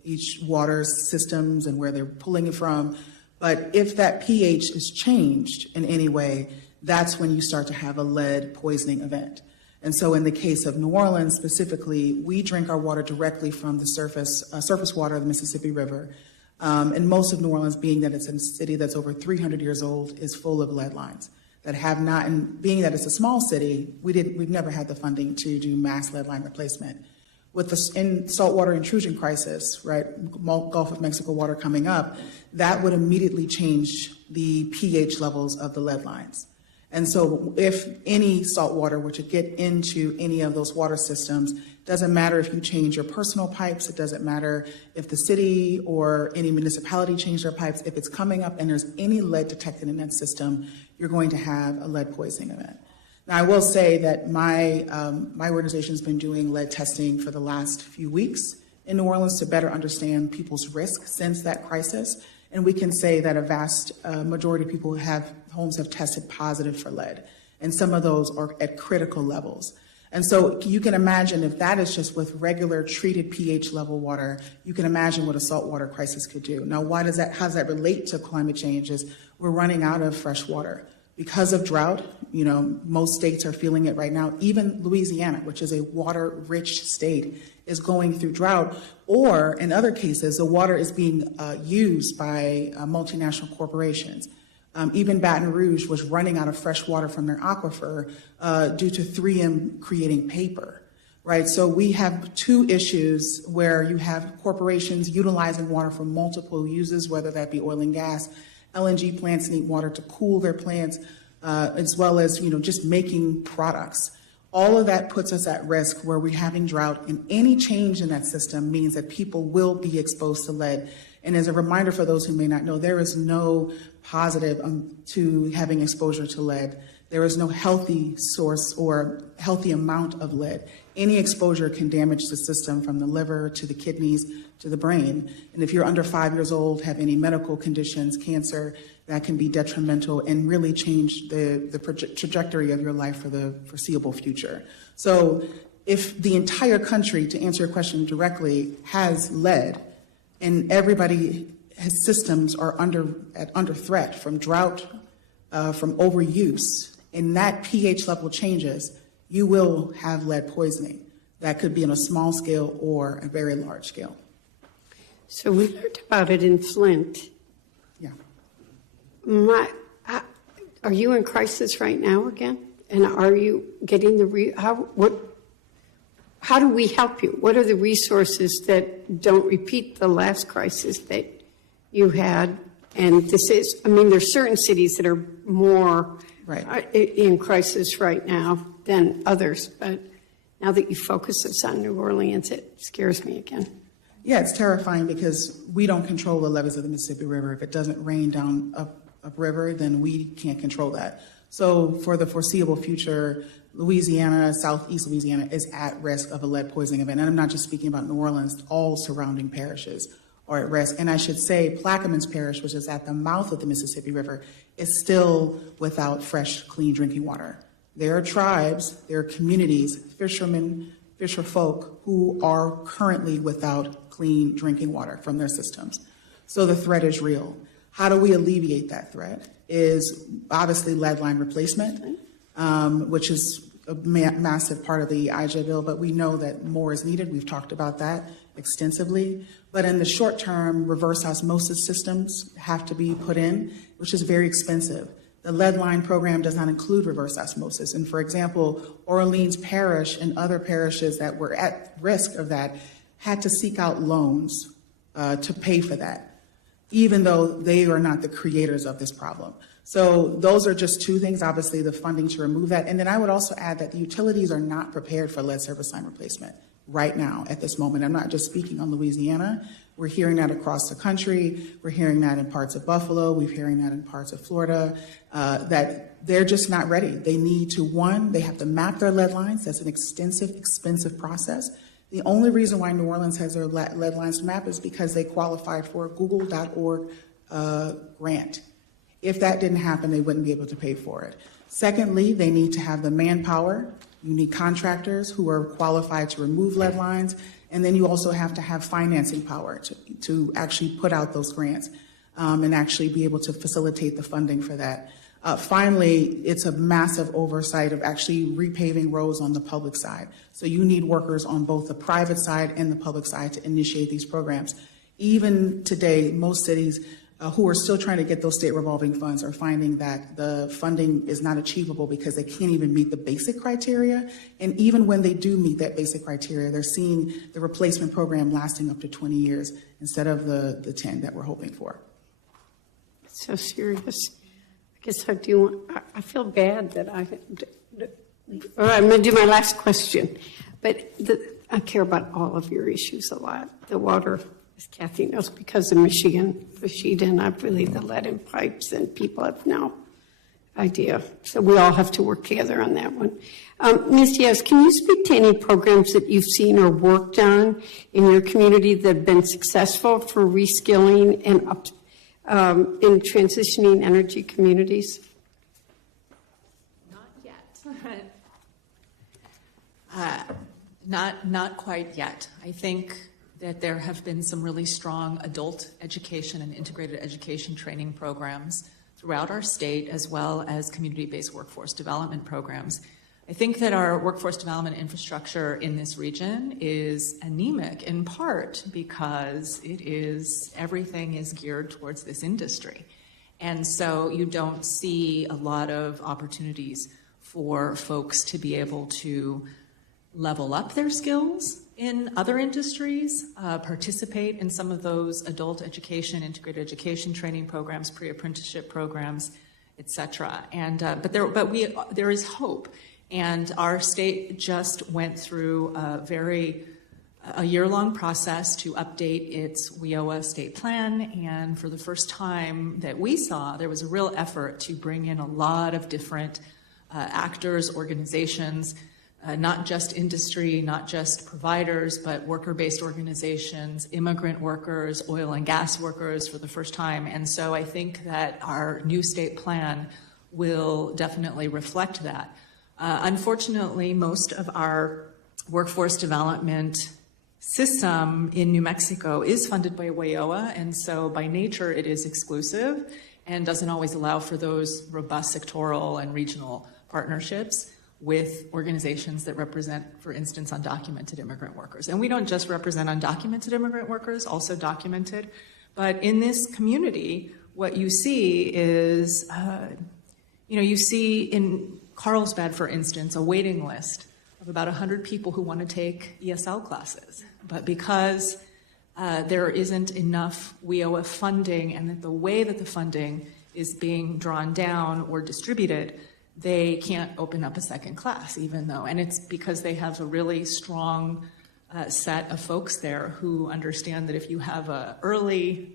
each water systems and where they're pulling it from. But if that pH is changed in any way, that's when you start to have a lead poisoning event. And so in the case of New Orleans specifically, we drink our water directly from the surface water of the Mississippi River. And most of New Orleans, being that it's a city that's over 300 years old, is full of lead lines that have not, and being that it's a small city, we've never had the funding to do mass lead line replacement. With the saltwater intrusion crisis, right, Gulf of Mexico water coming up, that would immediately change the pH levels of the lead lines. And so if any salt water were to get into any of those water systems, doesn't matter if you change your personal pipes, it doesn't matter if the city or any municipality change their pipes, if it's coming up and there's any lead detected in that system, you're going to have a lead poisoning event. Now, I will say that my organization's been doing lead testing for the last few weeks in New Orleans to better understand people's risk since that crisis. And we can say that a vast majority of people homes have tested positive for lead. And some of those are at critical levels. And so you can imagine if that is just with regular treated pH level water, you can imagine what a saltwater crisis could do. Now, how does that relate to climate change is we're running out of fresh water. Because of drought, most states are feeling it right now. Even Louisiana, which is a water-rich state, is going through drought. Or in other cases, the water is being used by multinational corporations. Even Baton Rouge was running out of fresh water from their aquifer due to 3M creating paper, right? So we have two issues where you have corporations utilizing water for multiple uses, whether that be oil and gas. LNG plants need water to cool their plants, as well as, just making products. All of that puts us at risk where we're having drought, and any change in that system means that people will be exposed to lead. And as a reminder for those who may not know, there is no positive to having exposure to lead. There is no healthy source or healthy amount of lead. Any exposure can damage the system from the liver to the kidneys to the brain. And if you're under 5 years old, have any medical conditions, cancer, that can be detrimental and really change the trajectory of your life for the foreseeable future. So if the entire country, to answer your question directly, has lead, and everybody has systems are under threat from drought, from overuse, and that pH level changes, you will have lead poisoning. That could be on a small scale or a very large scale. So we learned about it in Flint. Yeah. Are you in crisis right now again? And are you getting how do we help you? What are the resources that don't repeat the last crisis that you had? And there's certain cities that are more in crisis right now than others. But now that you focus us on New Orleans, it scares me again. Yeah, it's terrifying because we don't control the levees of the Mississippi River. If it doesn't rain down upriver, then we can't control that. So for the foreseeable future, Louisiana, southeast Louisiana, is at risk of a lead poisoning event. And I'm not just speaking about New Orleans, all surrounding parishes are at risk. And I should say Plaquemines Parish, which is at the mouth of the Mississippi River, is still without fresh, clean drinking water. There are tribes, there are communities, fishermen, fisher folk who are currently without clean drinking water from their systems. So the threat is real. How do we alleviate that threat? Is obviously lead line replacement, which is a massive part of the IJ bill, but we know that more is needed. We've talked about that extensively. But in the short term, reverse osmosis systems have to be put in, which is very expensive. The lead line program does not include reverse osmosis. And for example, Orleans Parish and other parishes that were at risk of that had to seek out loans to pay for that, even though they are not the creators of this problem. So those are just two things, obviously the funding to remove that. And then I would also add that the utilities are not prepared for lead service line replacement right now at this moment. I'm not just speaking on Louisiana. We're hearing that across the country. We're hearing that in parts of Buffalo. We're hearing that in parts of Florida, that they're just not ready. They need to, they have to map their lead lines. That's an extensive, expensive process. The only reason why New Orleans has their lead lines mapped is because they qualified for a Google.org grant. If that didn't happen, they wouldn't be able to pay for it. Secondly, they need to have the manpower. You need contractors who are qualified to remove lead lines. And then you also have to have financing power to actually put out those grants and actually be able to facilitate the funding for that. Finally, it's a massive oversight of actually repaving roads on the public side. So you need workers on both the private side and the public side to initiate these programs. Even today, most cities who are still trying to get those state revolving funds are finding that the funding is not achievable because they can't even meet the basic criteria. And even when they do meet that basic criteria, they're seeing the replacement program lasting up to 20 years instead of the 10 that we're hoping for. It's so serious. I guess I feel bad that I'm going to do my last question. But I care about all of your issues a lot. The water, as Kathy knows, because of Michigan, I believe the lead in pipes, and people have no idea. So we all have to work together on that one. Ms. Diaz, can you speak to any programs that you've seen or worked on in your community that have been successful for reskilling and in transitioning energy communities? Not yet. Not quite yet. I think that there have been some really strong adult education and integrated education training programs throughout our state, as well as community-based workforce development programs. I think that our workforce development infrastructure in this region is anemic, in part because everything is geared towards this industry. And so you don't see a lot of opportunities for folks to be able to level up their skills in other industries, participate in some of those adult education, integrated education training programs, pre-apprenticeship programs, et cetera. And there is hope. And our state just went through a year-long process to update its WIOA state plan. And for the first time that we saw, there was a real effort to bring in a lot of different actors, organizations, not just industry, not just providers, but worker-based organizations, immigrant workers, oil and gas workers for the first time. And so I think that our new state plan will definitely reflect that. Unfortunately, most of our workforce development system in New Mexico is funded by WIOA, and so by nature it is exclusive and doesn't always allow for those robust sectoral and regional partnerships with organizations that represent, for instance, undocumented immigrant workers. And we don't just represent undocumented immigrant workers, also documented. But in this community, what you see is, you see in Carlsbad, for instance, a waiting list of about 100 people who want to take ESL classes. But because there isn't enough WIOA funding, and that the way that the funding is being drawn down or distributed, they can't open up a second class, even though, and it's because they have a really strong set of folks there who understand that if you have a early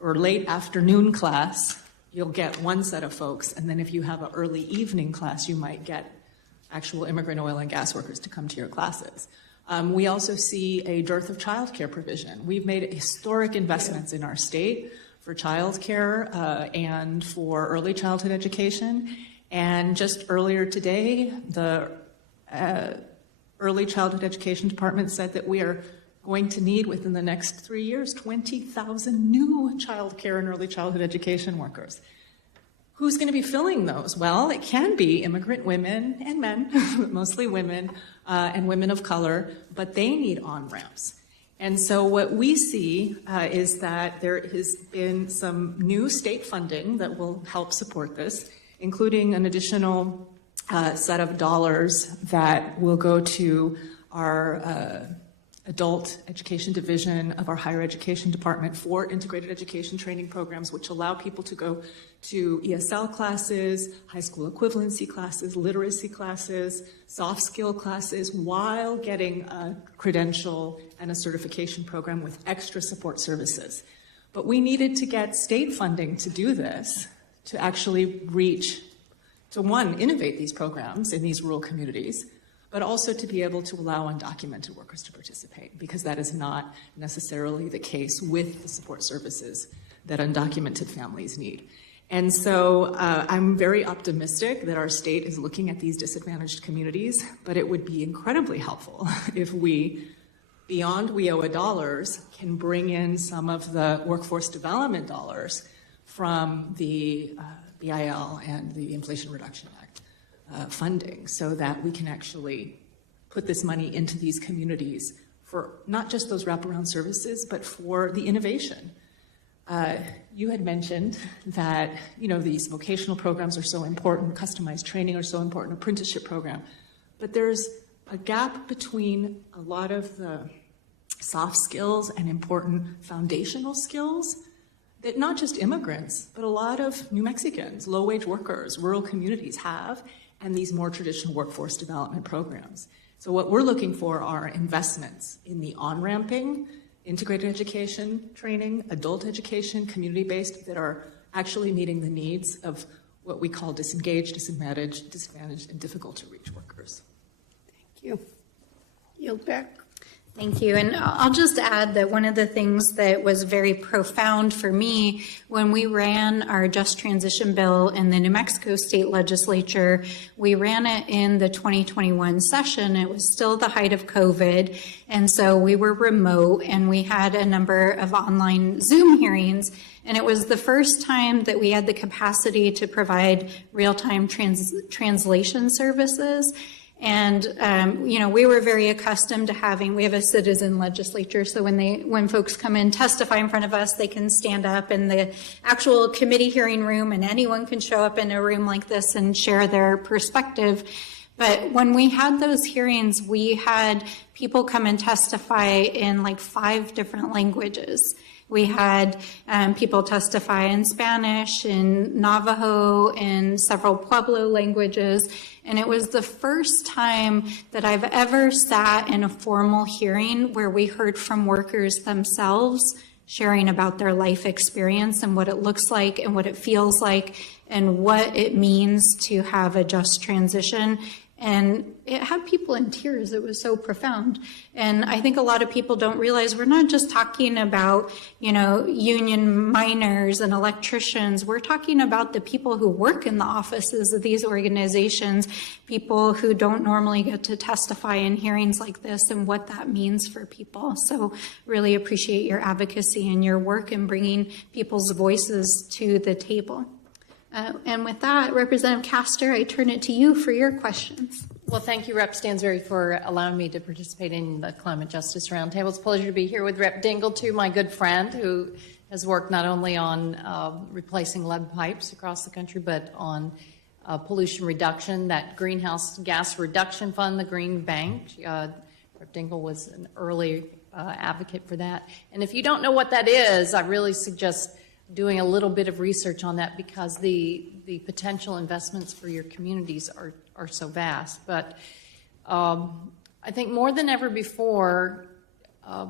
or late afternoon class, you'll get one set of folks, and then if you have an early evening class, you might get actual immigrant oil and gas workers to come to your classes. We also see a dearth of childcare provision. We've made historic investments in our state for childcare and for early childhood education. And just earlier today, the Early Childhood Education Department said that we are going to need, within the next 3 years, 20,000 new child care and early childhood education workers. Who's going to be filling those? Well, it can be immigrant women and men, but mostly women and women of color, but they need on-ramps. And so what we see is that there has been some new state funding that will help support this, including an additional set of dollars that will go to our adult education division of our higher education department for integrated education training programs, which allow people to go to ESL classes, high school equivalency classes, literacy classes, soft skill classes, while getting a credential and a certification program with extra support services. But we needed to get state funding to do this, to actually reach, to one, innovate these programs in these rural communities, but also to be able to allow undocumented workers to participate, because that is not necessarily the case with the support services that undocumented families need. And so I'm very optimistic that our state is looking at these disadvantaged communities, but it would be incredibly helpful if we, beyond WIOA dollars, can bring in some of the workforce development dollars from the BIL and the Inflation Reduction Act funding, so that we can actually put this money into these communities for not just those wraparound services, but for the innovation. You had mentioned that these vocational programs are so important, customized training are so important, apprenticeship program, but there's a gap between a lot of the soft skills and important foundational skills that not just immigrants, but a lot of New Mexicans, low-wage workers, rural communities have, and these more traditional workforce development programs. So what we're looking for are investments in the on-ramping, integrated education training, adult education, community-based, that are actually meeting the needs of what we call disengaged, disadvantaged, and difficult-to-reach workers. Thank you. Yield back. Thank you. And I'll just add that one of the things that was very profound for me when we ran our Just Transition bill in the New Mexico State Legislature, we ran it in the 2021 session. It was still the height of COVID. And so we were remote and we had a number of online Zoom hearings. And it was the first time that we had the capacity to provide real-time translation services. And, we were very accustomed to we have a citizen legislature, so when folks come in, testify in front of us, they can stand up in the actual committee hearing room, and anyone can show up in a room like this and share their perspective. But when we had those hearings, we had people come and testify in like 5 different languages. We had people testify in Spanish, in Navajo, in several Pueblo languages. And it was the first time that I've ever sat in a formal hearing where we heard from workers themselves sharing about their life experience and what it looks like and what it feels like and what it means to have a just transition. And it had people in tears. It was so profound. And I think a lot of people don't realize we're not just talking about, union miners and electricians. We're talking about the people who work in the offices of these organizations, people who don't normally get to testify in hearings like this and what that means for people. So really appreciate your advocacy and your work in bringing people's voices to the table. And with that, Representative Castor, I turn it to you for your questions. Well, thank you, Rep. Stansbury, for allowing me to participate in the Climate Justice Roundtable. It's a pleasure to be here with Rep. Dingell, too, my good friend, who has worked not only on replacing lead pipes across the country, but on pollution reduction, that greenhouse gas reduction fund, the Green Bank. Rep. Dingell was an early advocate for that. And if you don't know what that is, I really suggest doing a little bit of research on that, because the potential investments for your communities are so vast. But I think more than ever before,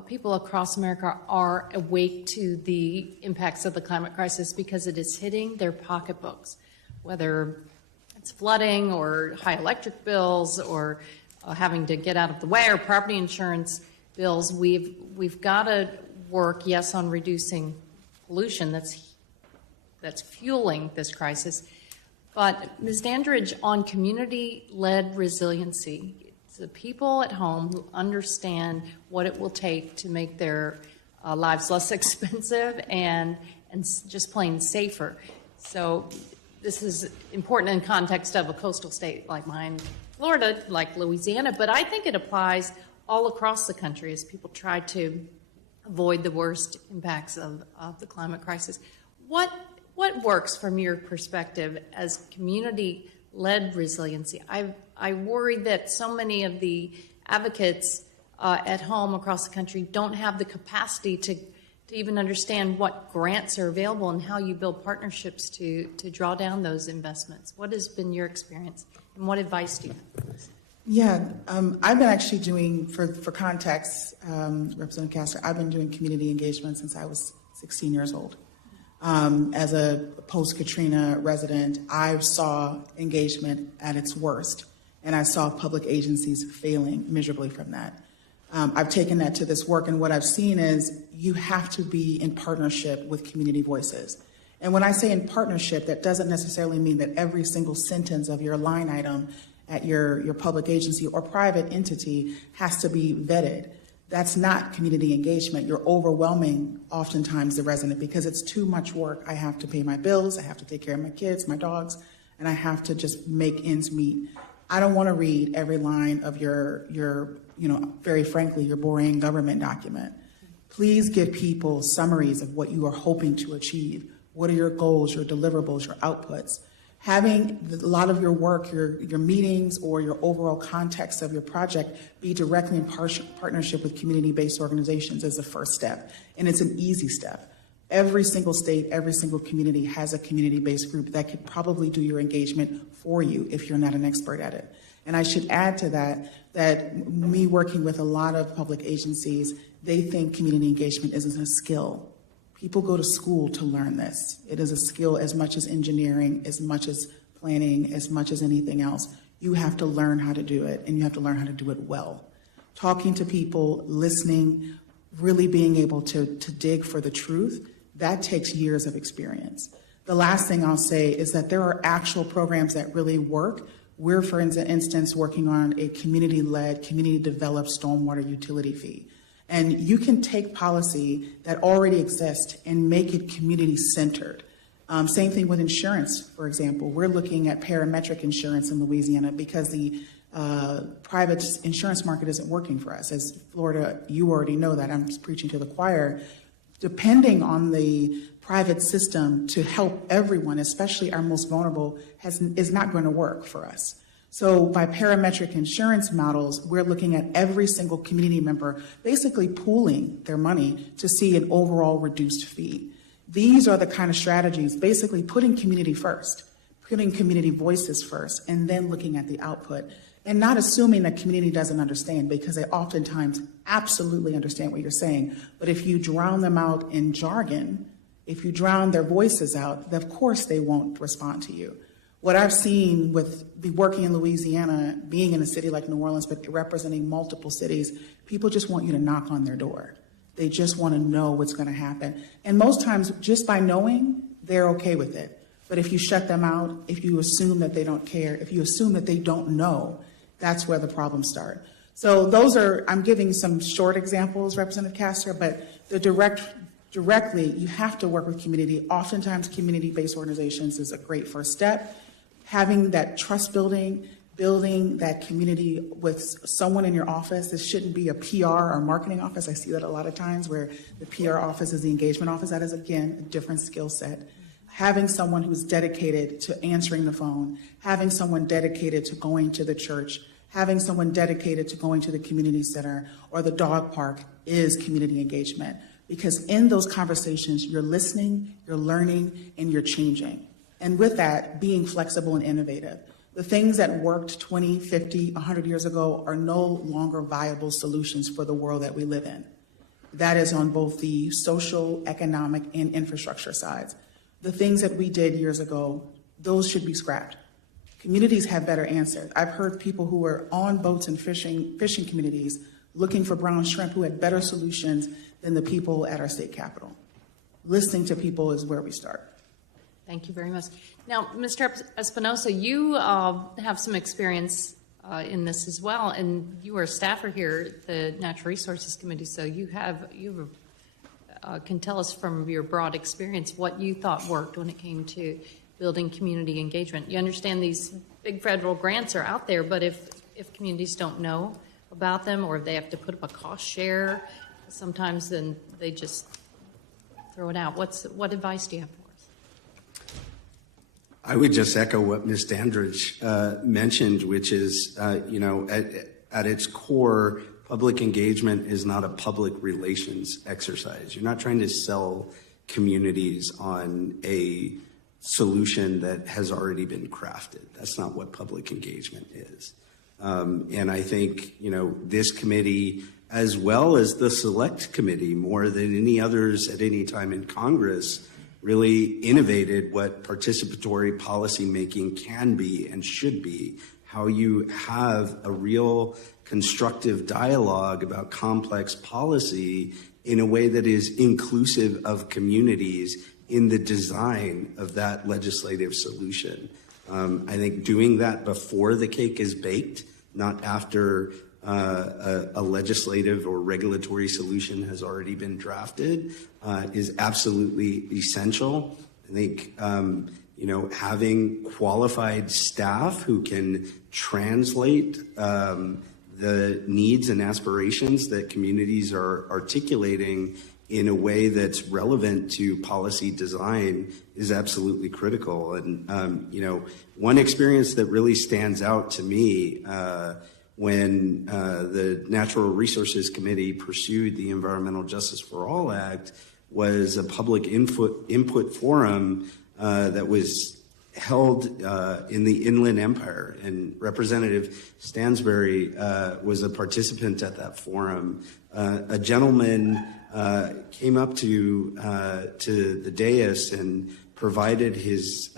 people across America are awake to the impacts of the climate crisis, because it is hitting their pocketbooks, whether it's flooding or high electric bills or having to get out of the way, or property insurance bills. We've got to work, yes, on reducing pollution that's fueling this crisis. But Ms. Dandridge, on community-led resiliency, it's the people at home who understand what it will take to make their lives less expensive and just plain safer. So this is important in context of a coastal state like mine, Florida, like Louisiana, but I think it applies all across the country as people try to avoid the worst impacts of the climate crisis. What works from your perspective as community-led resiliency? I worry that so many of the advocates at home across the country don't have the capacity to even understand what grants are available and how you build partnerships to draw down those investments. What has been your experience, and what advice do you have? Yeah, I've been actually doing, for context, Representative Castor, I've been doing community engagement since I was 16 years old. As a post-Katrina resident, I saw engagement at its worst, and I saw public agencies failing miserably from that. I've taken that to this work, and what I've seen is you have to be in partnership with community voices. And when I say in partnership, that doesn't necessarily mean that every single sentence of your line item at your public agency or private entity has to be vetted. That's not community engagement. You're overwhelming oftentimes the resident because it's too much work. I have to pay my bills, I have to take care of my kids, my dogs, and I have to just make ends meet. I don't want to read every line of your very frankly, your boring government document. Please give people summaries of what you are hoping to achieve. What are your goals, your deliverables, your outputs? Having a lot of your work, your meetings, or your overall context of your project be directly in partnership with community-based organizations is the first step, and it's an easy step. Every single state, every single community has a community-based group that could probably do your engagement for you if you're not an expert at it. And I should add to that me working with a lot of public agencies, they think community engagement isn't a skill. People go to school to learn this. It is a skill as much as engineering, as much as planning, as much as anything else. You have to learn how to do it, and you have to learn how to do it well. Talking to people, listening, really being able to dig for the truth, that takes years of experience. The last thing I'll say is that there are actual programs that really work. We're, for instance, working on a community-led, community-developed stormwater utility fee. And you can take policy that already exists and make it community-centered. Same thing with insurance, for example. We're looking at parametric insurance in Louisiana because the private insurance market isn't working for us. As Florida, you already know that. I'm just preaching to the choir. Depending on the private system to help everyone, especially our most vulnerable, is not going to work for us. So by parametric insurance models, we're looking at every single community member basically pooling their money to see an overall reduced fee. These are the kind of strategies, basically putting community first, putting community voices first, and then looking at the output. And not assuming that community doesn't understand, because they oftentimes absolutely understand what you're saying. But if you drown them out in jargon, if you drown their voices out, then of course they won't respond to you. What I've seen with working in Louisiana, being in a city like New Orleans, but representing multiple cities, people just want you to knock on their door. They just want to know what's going to happen. And most times, just by knowing, they're okay with it. But if you shut them out, if you assume that they don't care, if you assume that they don't know, that's where the problems start. So those are, I'm giving some short examples, Representative Castor, but the directly, you have to work with community. Oftentimes, community-based organizations is a great first step. Having that trust building that community with someone in your office. This shouldn't be a PR or marketing office. I see that a lot of times where the PR office is the engagement office. That is, again, a different skill set. Having someone who's dedicated to answering the phone, having someone dedicated to going to the church, having someone dedicated to going to the community center or the dog park is community engagement. Because in those conversations, you're listening, you're learning, and you're changing. And with that, being flexible and innovative. The things that worked 20, 50, 100 years ago are no longer viable solutions for the world that we live in. That is on both the social, economic, and infrastructure sides. The things that we did years ago, those should be scrapped. Communities have better answers. I've heard people who were on boats and fishing communities looking for brown shrimp who had better solutions than the people at our state capitol. Listening to people is where we start. Thank you very much. Now, Mr. Espinosa, you have some experience in this as well, and you are a staffer here at the Natural Resources Committee, so you can tell us from your broad experience what you thought worked when it came to building community engagement. You understand these big federal grants are out there, but if communities don't know about them, or if they have to put up a cost share, sometimes then they just throw it out. What advice do you have for us? I would just echo what Ms. Dandridge mentioned, which is, at its core, public engagement is not a public relations exercise. You're not trying to sell communities on a solution that has already been crafted. That's not what public engagement is. And I think, this committee, as well as the Select Committee, more than any others at any time in Congress, really innovated what participatory policymaking can be and should be, how you have a real constructive dialogue about complex policy in a way that is inclusive of communities in the design of that legislative solution. I think doing that before the cake is baked, not after a legislative or regulatory solution has already been drafted, is absolutely essential. I think, having qualified staff who can translate the needs and aspirations that communities are articulating in a way that's relevant to policy design is absolutely critical. And, one experience that really stands out to me when the Natural Resources Committee pursued the Environmental Justice for All Act was a public input forum that was held in the Inland Empire, and Representative Stansbury was a participant at that forum. A gentleman came up to the dais and provided his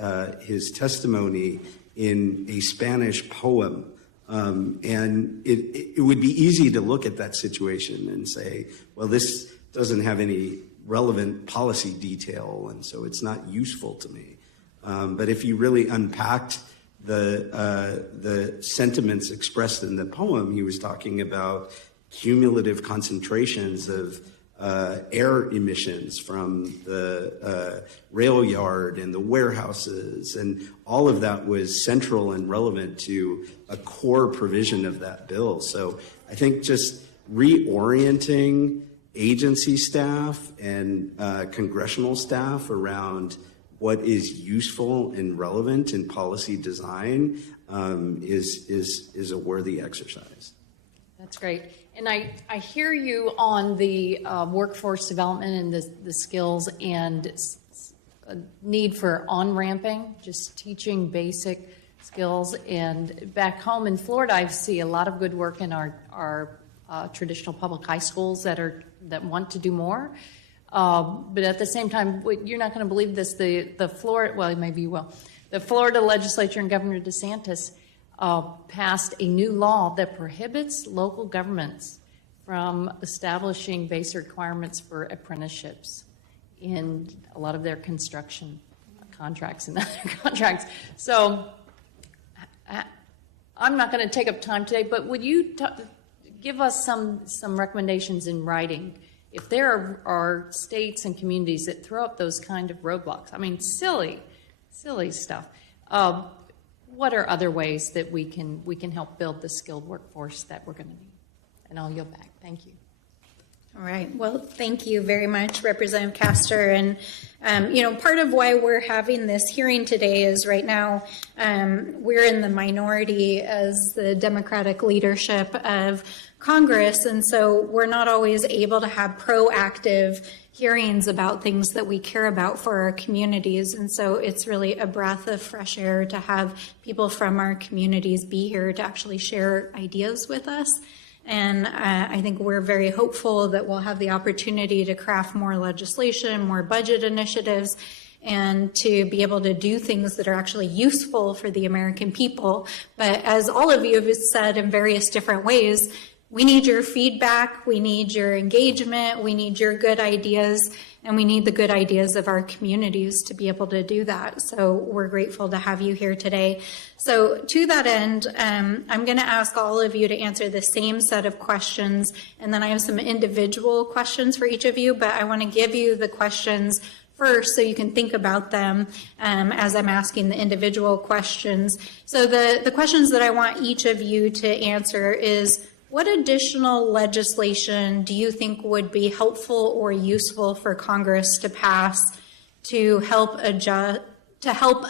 testimony in a Spanish poem. And it would be easy to look at that situation and say, well, this doesn't have any relevant policy detail, and so it's not useful to me. But if you really unpacked the sentiments expressed in the poem, he was talking about cumulative concentrations of air emissions from the rail yard and the warehouses, and all of that was central and relevant to a core provision of that bill. So I think just reorienting agency staff and congressional staff around what is useful and relevant in policy design is a worthy exercise. That's great. And I hear you on the workforce development and the skills and need for on-ramping, just teaching basic skills. And back home in Florida, I see a lot of good work in our traditional public high schools that want to do more. But at the same time, you're not going to believe this. The Florida, well, maybe you will. The Florida legislature and Governor DeSantis passed a new law that prohibits local governments from establishing base requirements for apprenticeships in a lot of their construction contracts and other contracts. So I'm not going to take up time today, but would you give us some recommendations in writing if there are states and communities that throw up those kind of roadblocks? I mean, silly stuff. What are other ways that we can help build the skilled workforce that we're going to need? And I'll yield back. Thank you. All right. Well, thank you very much, Representative Castor. And, part of why we're having this hearing today is right now we're in the minority as the Democratic leadership of Congress. And so we're not always able to have proactive hearings about things that we care about for our communities. And so it's really a breath of fresh air to have people from our communities be here to actually share ideas with us. And I think we're very hopeful that we'll have the opportunity to craft more legislation, more budget initiatives, and to be able to do things that are actually useful for the American people. But as all of you have said in various different ways, we need your feedback, we need your engagement, we need your good ideas, and we need the good ideas of our communities to be able to do that. So we're grateful to have you here today. So to that end, I'm going to ask all of you to answer the same set of questions, and then I have some individual questions for each of you, but I want to give you the questions first so you can think about them as I'm asking the individual questions. So the questions that I want each of you to answer is, what additional legislation do you think would be helpful or useful for Congress to pass to help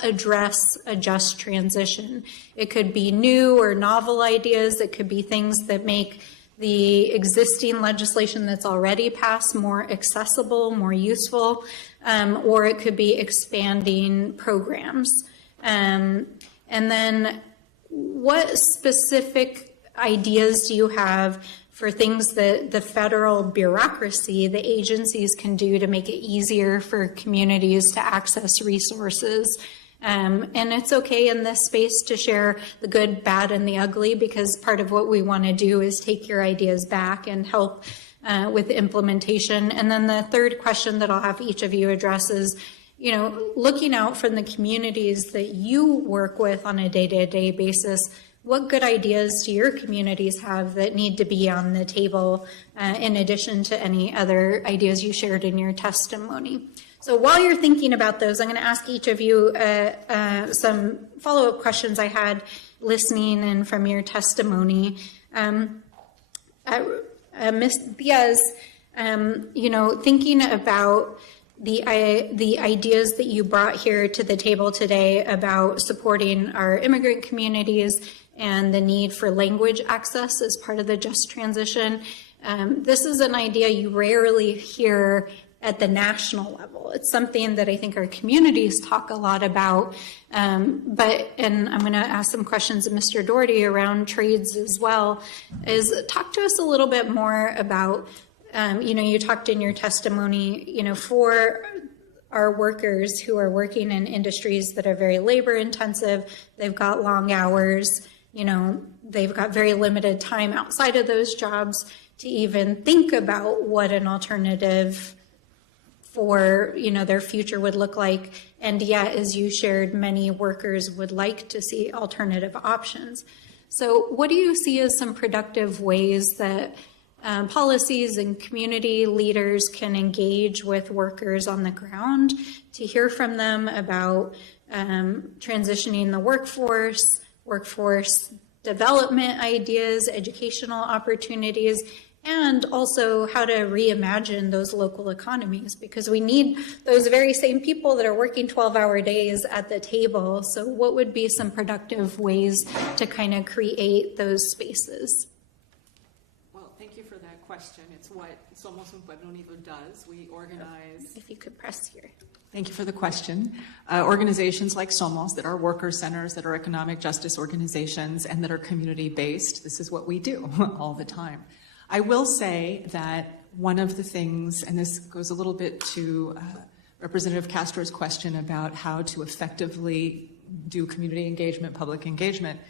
address a just transition? It could be new or novel ideas. It could be things that make the existing legislation that's already passed more accessible, more useful, or it could be expanding programs. And then what specific ideas do you have for things that the federal bureaucracy, the agencies can do to make it easier for communities to access resources? And it's okay in this space to share the good, bad, and the ugly, because part of what we want to do is take your ideas back and help with implementation. And then the third question that I'll have each of you address is, looking out from the communities that you work with on a day-to-day basis, what good ideas do your communities have that need to be on the table in addition to any other ideas you shared in your testimony? So while you're thinking about those, I'm going to ask each of you some follow-up questions I had listening and from your testimony. Ms. Diaz, thinking about the ideas that you brought here to the table today about supporting our immigrant communities and the need for language access as part of the just transition. This is an idea you rarely hear at the national level. It's something that I think our communities talk a lot about, and I'm going to ask some questions of Mr. Doherty around trades as well, is talk to us a little bit more about, you talked in your testimony, for our workers who are working in industries that are very labor intensive, they've got long hours, they've got very limited time outside of those jobs to even think about what an alternative for, their future would look like. And yet, as you shared, many workers would like to see alternative options. So what do you see as some productive ways that policies and community leaders can engage with workers on the ground to hear from them about transitioning the workforce development ideas, educational opportunities, and also how to reimagine those local economies, because we need those very same people that are working 12-hour days at the table. So what would be some productive ways to kind of create those spaces? Well, thank you for that question. It's what Somos Un Pueblo Unido does. We organize. If you could press here. Thank you for the question. Organizations like Somos that are worker centers, that are economic justice organizations, and that are community-based, this is what we do all the time. I will say that one of the things, and this goes a little bit to Representative Castro's question about how to effectively do community engagement, public engagement,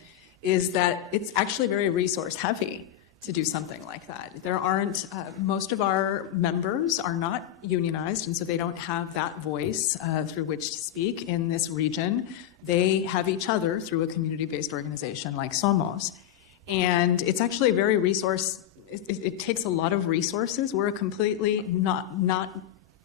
is that it's actually very resource heavy to do something like that. There aren't, most of our members are not unionized, and so they don't have that voice through which to speak in this region. They have each other through a community-based organization like Somos. And it's actually very it takes a lot of resources. We're a completely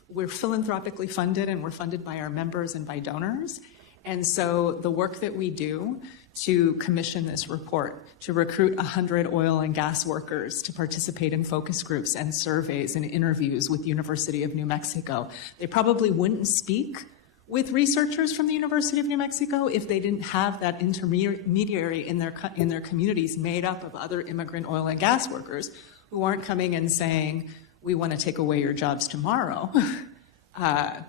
we're philanthropically funded, and we're funded by our members and by donors. And so the work that we do to commission this report, to recruit 100 oil and gas workers to participate in focus groups and surveys and interviews with University of New Mexico. They probably wouldn't speak with researchers from the University of New Mexico if they didn't have that intermediary in their communities made up of other immigrant oil and gas workers who aren't coming and saying, we want to take away your jobs tomorrow.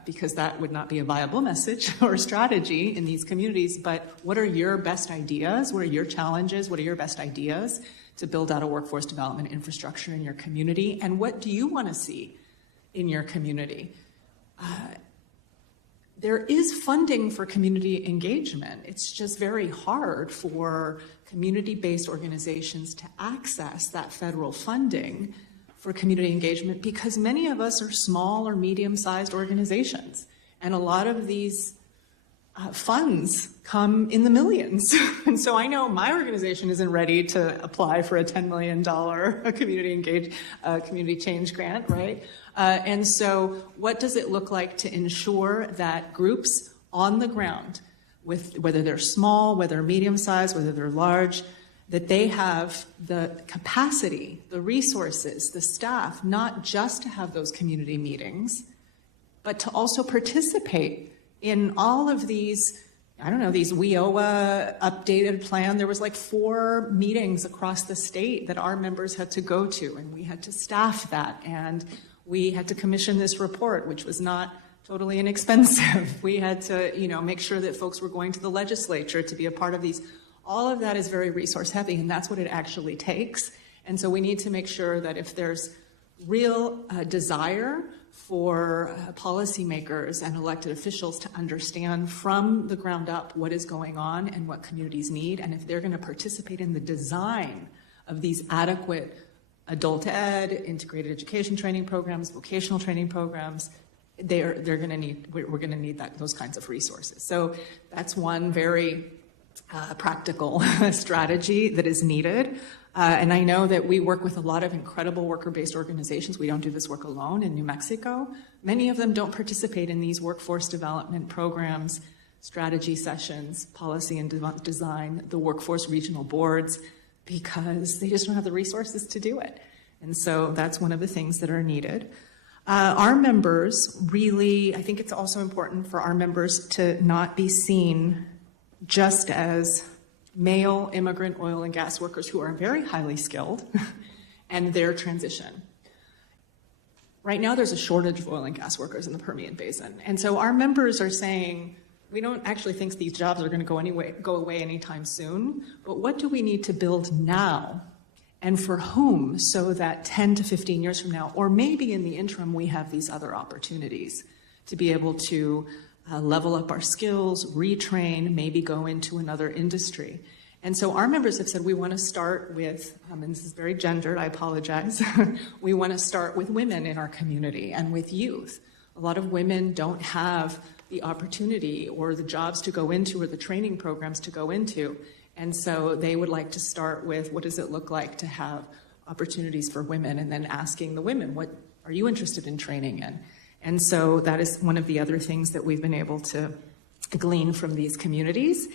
Because that would not be a viable message or strategy in these communities. But what are your best ideas? What are your challenges? What are your best ideas to build out a workforce development infrastructure in your community? And what do you want to see in your community? There is funding for community engagement. It's just very hard for community-based organizations to access that federal funding for community engagement because many of us are small or medium-sized organizations. And a lot of these funds come in the millions. And so I know my organization isn't ready to apply for a $10 million community change grant, right? And so what does it look like to ensure that groups on the ground, whether they're small, whether they're medium-sized, whether they're large, that they have the capacity, the resources, the staff, not just to have those community meetings, but to also participate in all of these, I don't know, these WIOA updated plan. There was like 4 meetings across the state that our members had to go to, and we had to staff that, and we had to commission this report, which was not totally inexpensive. We had to, make sure that folks were going to the legislature to be a part of these. All of that is very resource heavy, and that's what it actually takes. And so we need to make sure that if there's real desire for policymakers and elected officials to understand from the ground up what is going on and what communities need, and if they're going to participate in the design of these adequate adult ed, integrated education training programs, vocational training programs, we're going to need those kinds of resources. So that's one very practical strategy that is needed. And I know that we work with a lot of incredible worker-based organizations. We don't do this work alone in New Mexico. Many of them don't participate in these workforce development programs, strategy sessions, policy and design, the workforce regional boards, because they just don't have the resources to do it. And so that's one of the things that are needed. Our members really, I think it's also important for our members to not be seen just as male immigrant oil and gas workers who are very highly skilled and their transition. Right now there's a shortage of oil and gas workers in the Permian Basin. And so our members are saying, we don't actually think these jobs are going to go away anytime soon, but what do we need to build now? And for whom, so that 10 to 15 years from now, or maybe in the interim, we have these other opportunities to be able to level up our skills, retrain, maybe go into another industry. And so our members have said we want to start with, and this is very gendered, I apologize, we want to start with women in our community and with youth. A lot of women don't have the opportunity or the jobs to go into or the training programs to go into. And so they would like to start with what does it look like to have opportunities for women, and then asking the women, what are you interested in training in? And so that is one of the other things that we've been able to glean from these communities.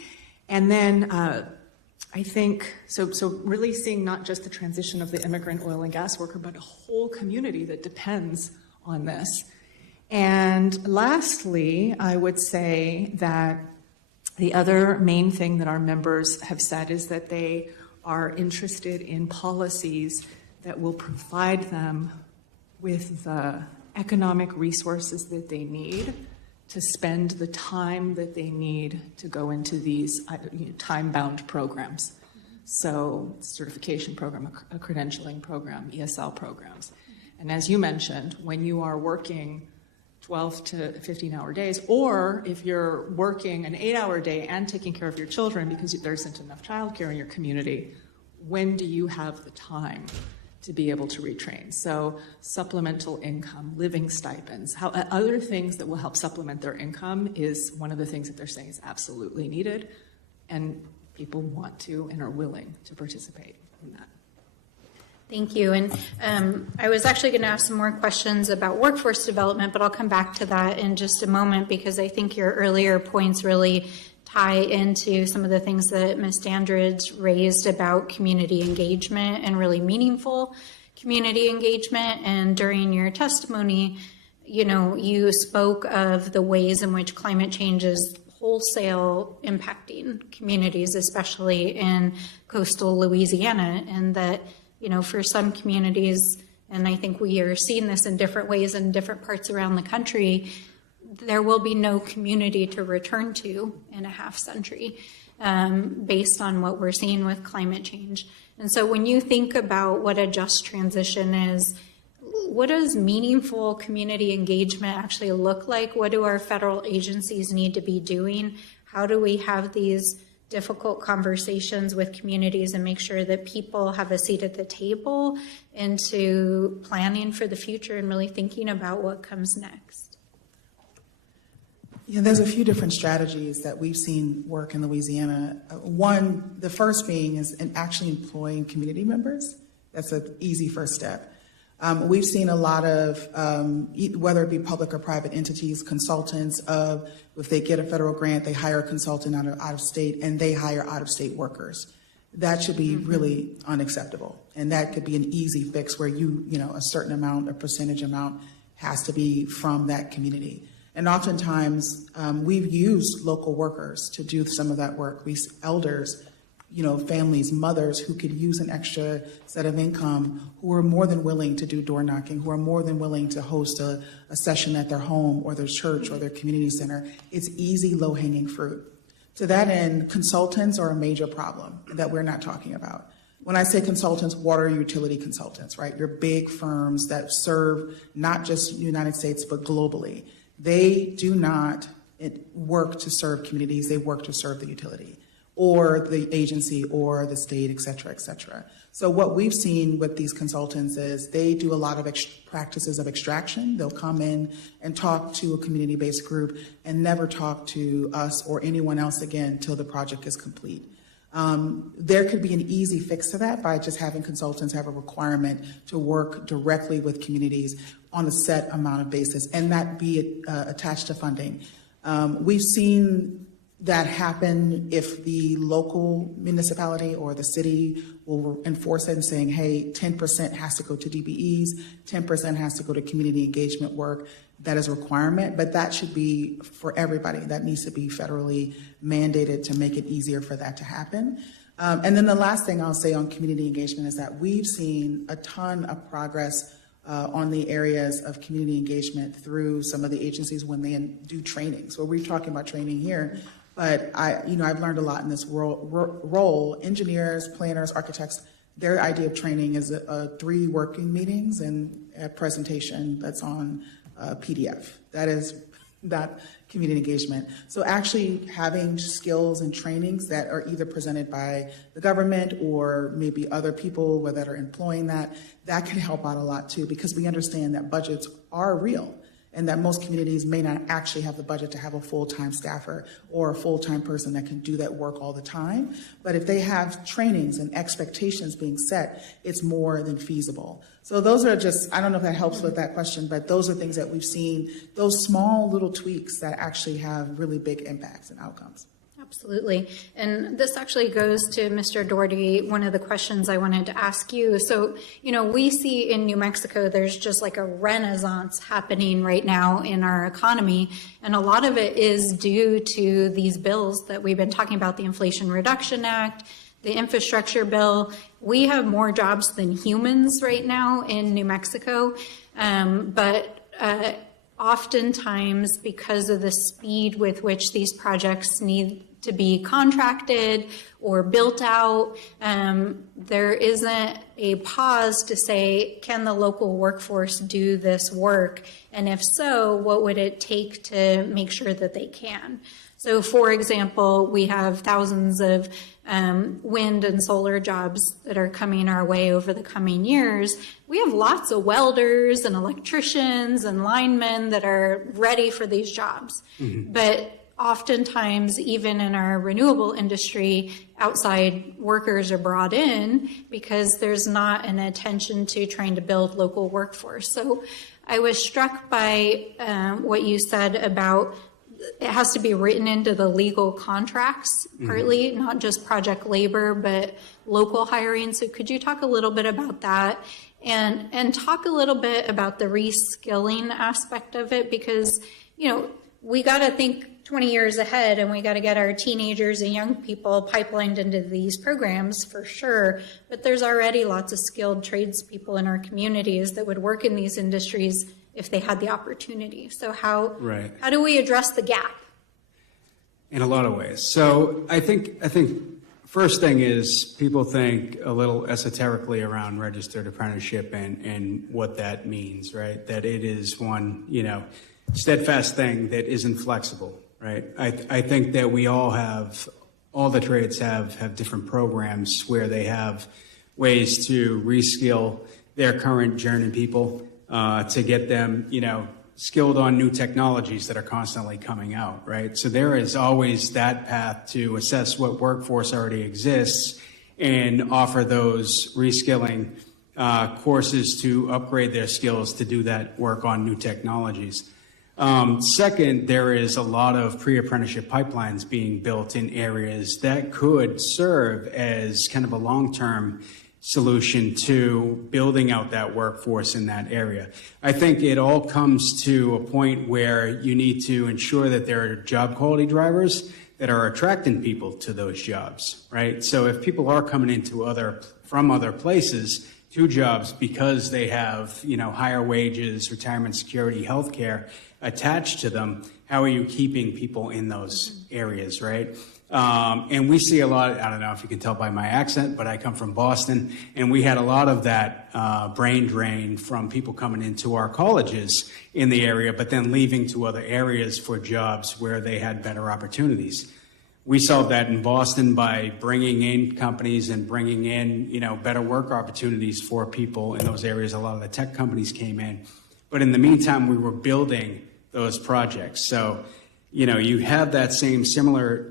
And then I think, so really seeing not just the transition of the immigrant oil and gas worker, but a whole community that depends on this. And lastly, I would say that the other main thing that our members have said is that they are interested in policies that will provide them with the economic resources that they need to spend the time that they need to go into these time-bound programs. So certification program, a credentialing program, ESL programs. And as you mentioned, when you are working 12 to 15-hour days, or if you're working an 8-hour day and taking care of your children because there isn't enough childcare in your community, when do you have the time to be able to retrain? So supplemental income, living stipends, other things that will help supplement their income is one of the things that they're saying is absolutely needed, and people want to and are willing to participate in that. Thank you. And I was actually going to ask some more questions about workforce development, but I'll come back to that in just a moment because I think your earlier points really tie into some of the things that Ms. Dandridge raised about community engagement and really meaningful community engagement. And during your testimony, you spoke of the ways in which climate change is wholesale impacting communities, especially in coastal Louisiana, and that for some communities, and I think we are seeing this in different ways in different parts around the country, there will be no community to return to in a half century based on what we're seeing with climate change. And so when you think about what a just transition is, what does meaningful community engagement actually look like? What do our federal agencies need to be doing? How do we have these difficult conversations with communities and make sure that people have a seat at the table into planning for the future and really thinking about what comes next? Yeah, there's a few different strategies that we've seen work in Louisiana. One, the first being is actually employing community members. That's an easy first step. We've seen a lot of, whether it be public or private entities, consultants of, if they get a federal grant, they hire a consultant out of state and they hire out of state workers. That should be really unacceptable. And that could be an easy fix where a certain amount, a percentage amount has to be from that community. And oftentimes we've used local workers to do some of that work. We elders, families, mothers who could use an extra set of income, who are more than willing to do door knocking, who are more than willing to host a session at their home or their church or their community center. It's easy, low-hanging fruit. To that end, consultants are a major problem that we're not talking about. When I say consultants, water utility consultants, right? Your big firms that serve not just the United States, but globally. They do not work to serve communities, they work to serve the utility or the agency or the state, et cetera, et cetera. So what we've seen with these consultants is they do a lot of practices of extraction. They'll come in and talk to a community-based group and never talk to us or anyone else again until the project is complete. There could be an easy fix to that by just having consultants have a requirement to work directly with communities on a set amount of basis and that be attached to funding. We've seen that happen if the local municipality or the city will enforce it and saying, hey, 10% has to go to DBEs, 10% has to go to community engagement work. That is a requirement, but that should be for everybody. That needs to be federally mandated to make it easier for that to happen. And then the last thing I'll say on community engagement is that we've seen a ton of progress on the areas of community engagement through some of the agencies when they do training. So we're talking about training here, but I've learned a lot in this role. Engineers, planners, architects, their idea of training is 3 working meetings and a presentation that's on PDF. That is that community engagement. So actually having skills and trainings that are either presented by the government or maybe other people that are employing that can help out a lot too, because we understand that budgets are real and that most communities may not actually have the budget to have a full-time staffer or a full-time person that can do that work all the time. But if they have trainings and expectations being set, it's more than feasible. So those are just, I don't know if that helps with that question, but those are things that we've seen, those small little tweaks that actually have really big impacts and outcomes. Absolutely. And this actually goes to Mr. Doherty, one of the questions I wanted to ask you. So, we see in New Mexico, there's just like a renaissance happening right now in our economy. And a lot of it is due to these bills that we've been talking about, the Inflation Reduction Act, the infrastructure bill, we have more jobs than humans right now in New Mexico, but oftentimes because of the speed with which these projects need to be contracted or built out, there isn't a pause to say, can the local workforce do this work? And if so, what would it take to make sure that they can? So, for example, we have thousands of wind and solar jobs that are coming our way over the coming years. We have lots of welders and electricians and linemen that are ready for these jobs. Mm-hmm. But oftentimes, even in our renewable industry, outside workers are brought in because there's not an attention to trying to build local workforce. So I was struck by what you said about it has to be written into the legal contracts, partly, not just project labor, but local hiring. So could you talk a little bit about that and talk a little bit about the reskilling aspect of it? Because, you know, we got to think 20 years ahead, and we got to get our teenagers and young people pipelined into these programs for sure. But there's already lots of skilled tradespeople in our communities that would work in these industries if they had the opportunity. So how do we address the gap? In a lot of ways. So I think first thing is people think a little esoterically around registered apprenticeship and what that means, right? That it is one, steadfast thing that isn't flexible, right? I think that we all the trades have different programs where they have ways to reskill their current journey people, to get them, skilled on new technologies that are constantly coming out, right? So there is always that path to assess what workforce already exists and offer those reskilling courses to upgrade their skills to do that work on new technologies. Second, there is a lot of pre-apprenticeship pipelines being built in areas that could serve as kind of a long-term solution to building out that workforce in that area. I think it all comes to a point where you need to ensure that there are job quality drivers that are attracting people to those jobs, right? So if people are coming from other places to jobs because they have, higher wages, retirement security, healthcare attached to them, how are you keeping people in those areas, right? And we see a lot, I don't know if you can tell by my accent, but I come from Boston, and we had a lot of that brain drain from people coming into our colleges in the area, but then leaving to other areas for jobs where they had better opportunities. We solved that in Boston by bringing in companies and bringing in, better work opportunities for people in those areas. A lot of the tech companies came in. But in the meantime, we were building those projects. So, you have that similar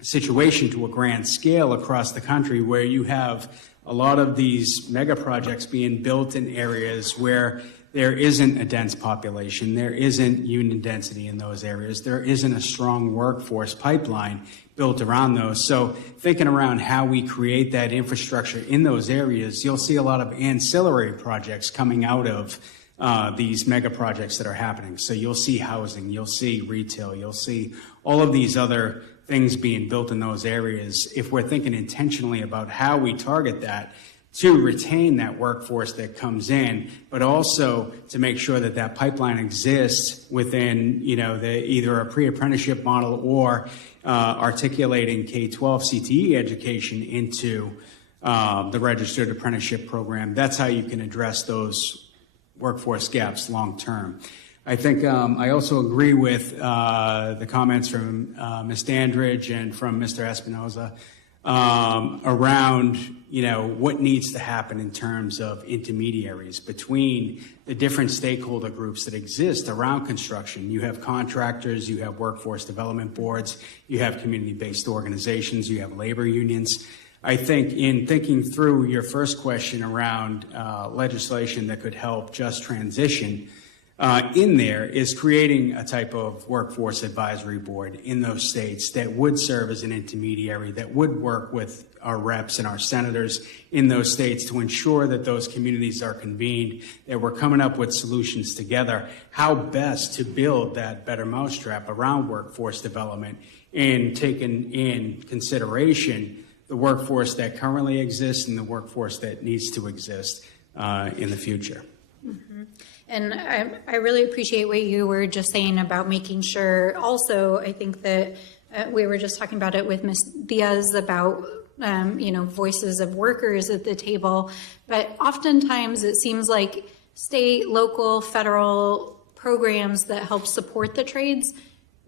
situation to a grand scale across the country where you have a lot of these mega projects being built in areas where there isn't a dense population, there isn't union density in those areas, there isn't a strong workforce pipeline built around those. So thinking around how we create that infrastructure in those areas, you'll see a lot of ancillary projects coming out of these mega projects that are happening. So you'll see housing, you'll see retail, you'll see all of these other things being built in those areas. If we're thinking intentionally about how we target that to retain that workforce that comes in, but also to make sure that that pipeline exists within, either a pre-apprenticeship model or articulating K-12 CTE education into the registered apprenticeship program. That's how you can address those workforce gaps long term. I think I also agree with the comments from Ms. Dandridge and from Mr. Espinoza around what needs to happen in terms of intermediaries between the different stakeholder groups that exist around construction. You have contractors, you have workforce development boards, you have community-based organizations, you have labor unions. I think in thinking through your first question around legislation that could help just transition, in there is creating a type of workforce advisory board in those states that would serve as an intermediary, that would work with our reps and our senators in those states to ensure that those communities are convened, that we're coming up with solutions together, how best to build that better mousetrap around workforce development and taking in consideration the workforce that currently exists and the workforce that needs to exist in the future. And I really appreciate what you were just saying about making sure. Also, I think that we were just talking about it with Ms. Diaz about voices of workers at the table. But oftentimes it seems like state, local, federal programs that help support the trades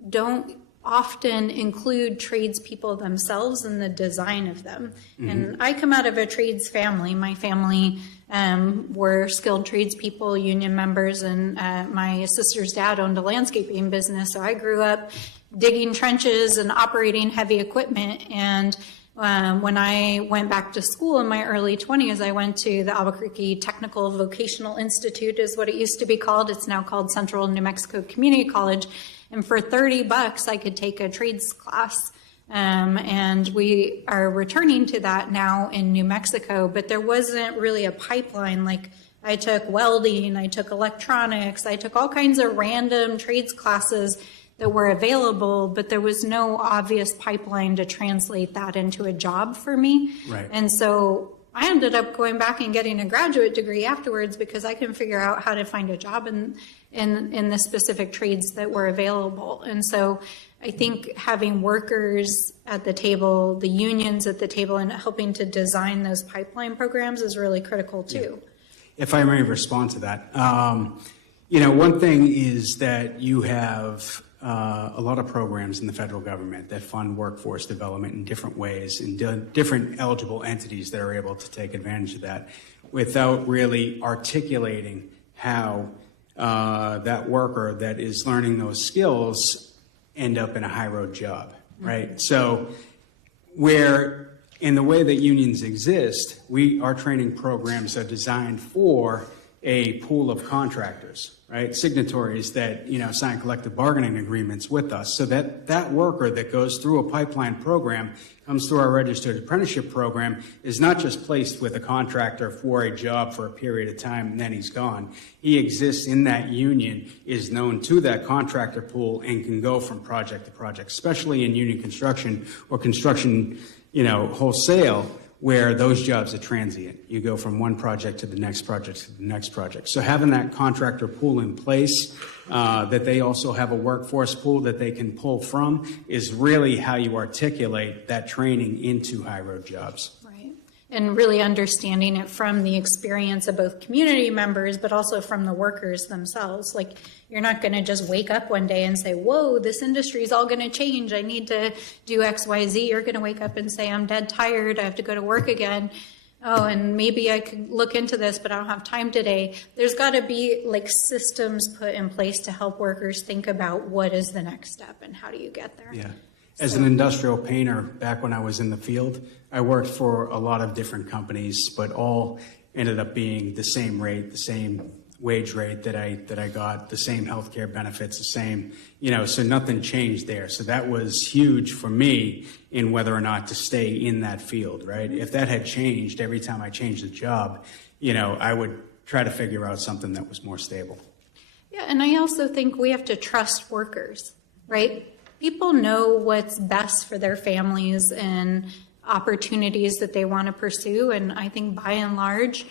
don't often include tradespeople themselves in the design of them. Mm-hmm. And I come out of a trades family. My family were skilled tradespeople, union members, and my sister's dad owned a landscaping business. So I grew up digging trenches and operating heavy equipment. And when I went back to school in my early 20s, I went to the Albuquerque Technical Vocational Institute, is what it used to be called. It's now called Central New Mexico Community College. And for $30, I could take a trades class. And we are returning to that now in New Mexico, but there wasn't really a pipeline. Like, I took welding, I took electronics, I took all kinds of random trades classes that were available, but there was no obvious pipeline to translate that into a job for me. Right. And so I ended up going back and getting a graduate degree afterwards because I couldn't figure out how to find a job in the specific trades that were available. And so I think having workers at the table, the unions at the table, and helping to design those pipeline programs is really critical too. Yeah. If I may respond to that, one thing is that you have a lot of programs in the federal government that fund workforce development in different ways and different eligible entities that are able to take advantage of that without really articulating how that worker that is learning those skills end up in a high road job, right? Mm-hmm. So where in the way that unions exist, our training programs are designed for a pool of contractors, right? Signatories that, sign collective bargaining agreements with us, so that worker that goes through a pipeline program, comes through our registered apprenticeship program, is not just placed with a contractor for a job for a period of time and then he's gone. He exists in that union, is known to that contractor pool, and can go from project to project, especially in union construction or construction, wholesale, where those jobs are transient. You go from one project to the next project to the next project. So having that contractor pool in place, that they also have a workforce pool that they can pull from, is really how you articulate that training into high road jobs. Right. And really understanding it from the experience of both community members, but also from the workers themselves. Like, you're not going to just wake up one day and say, whoa, this industry is all going to change. I need to do X, Y, Z. You're going to wake up and say, I'm dead tired. I have to go to work again. Oh, and maybe I could look into this, but I don't have time today. There's got to be systems put in place to help workers think about what is the next step and how do you get there. Yeah. As an industrial painter, back when I was in the field, I worked for a lot of different companies, but all ended up being the same rate, the same wage rate that I got, the same healthcare benefits, the same, so nothing changed there. So that was huge for me in whether or not to stay in that field, right? If that had changed every time I changed the job, I would try to figure out something that was more stable. Yeah, and I also think we have to trust workers, right? People know what's best for their families and opportunities that they want to pursue. And I think by and large,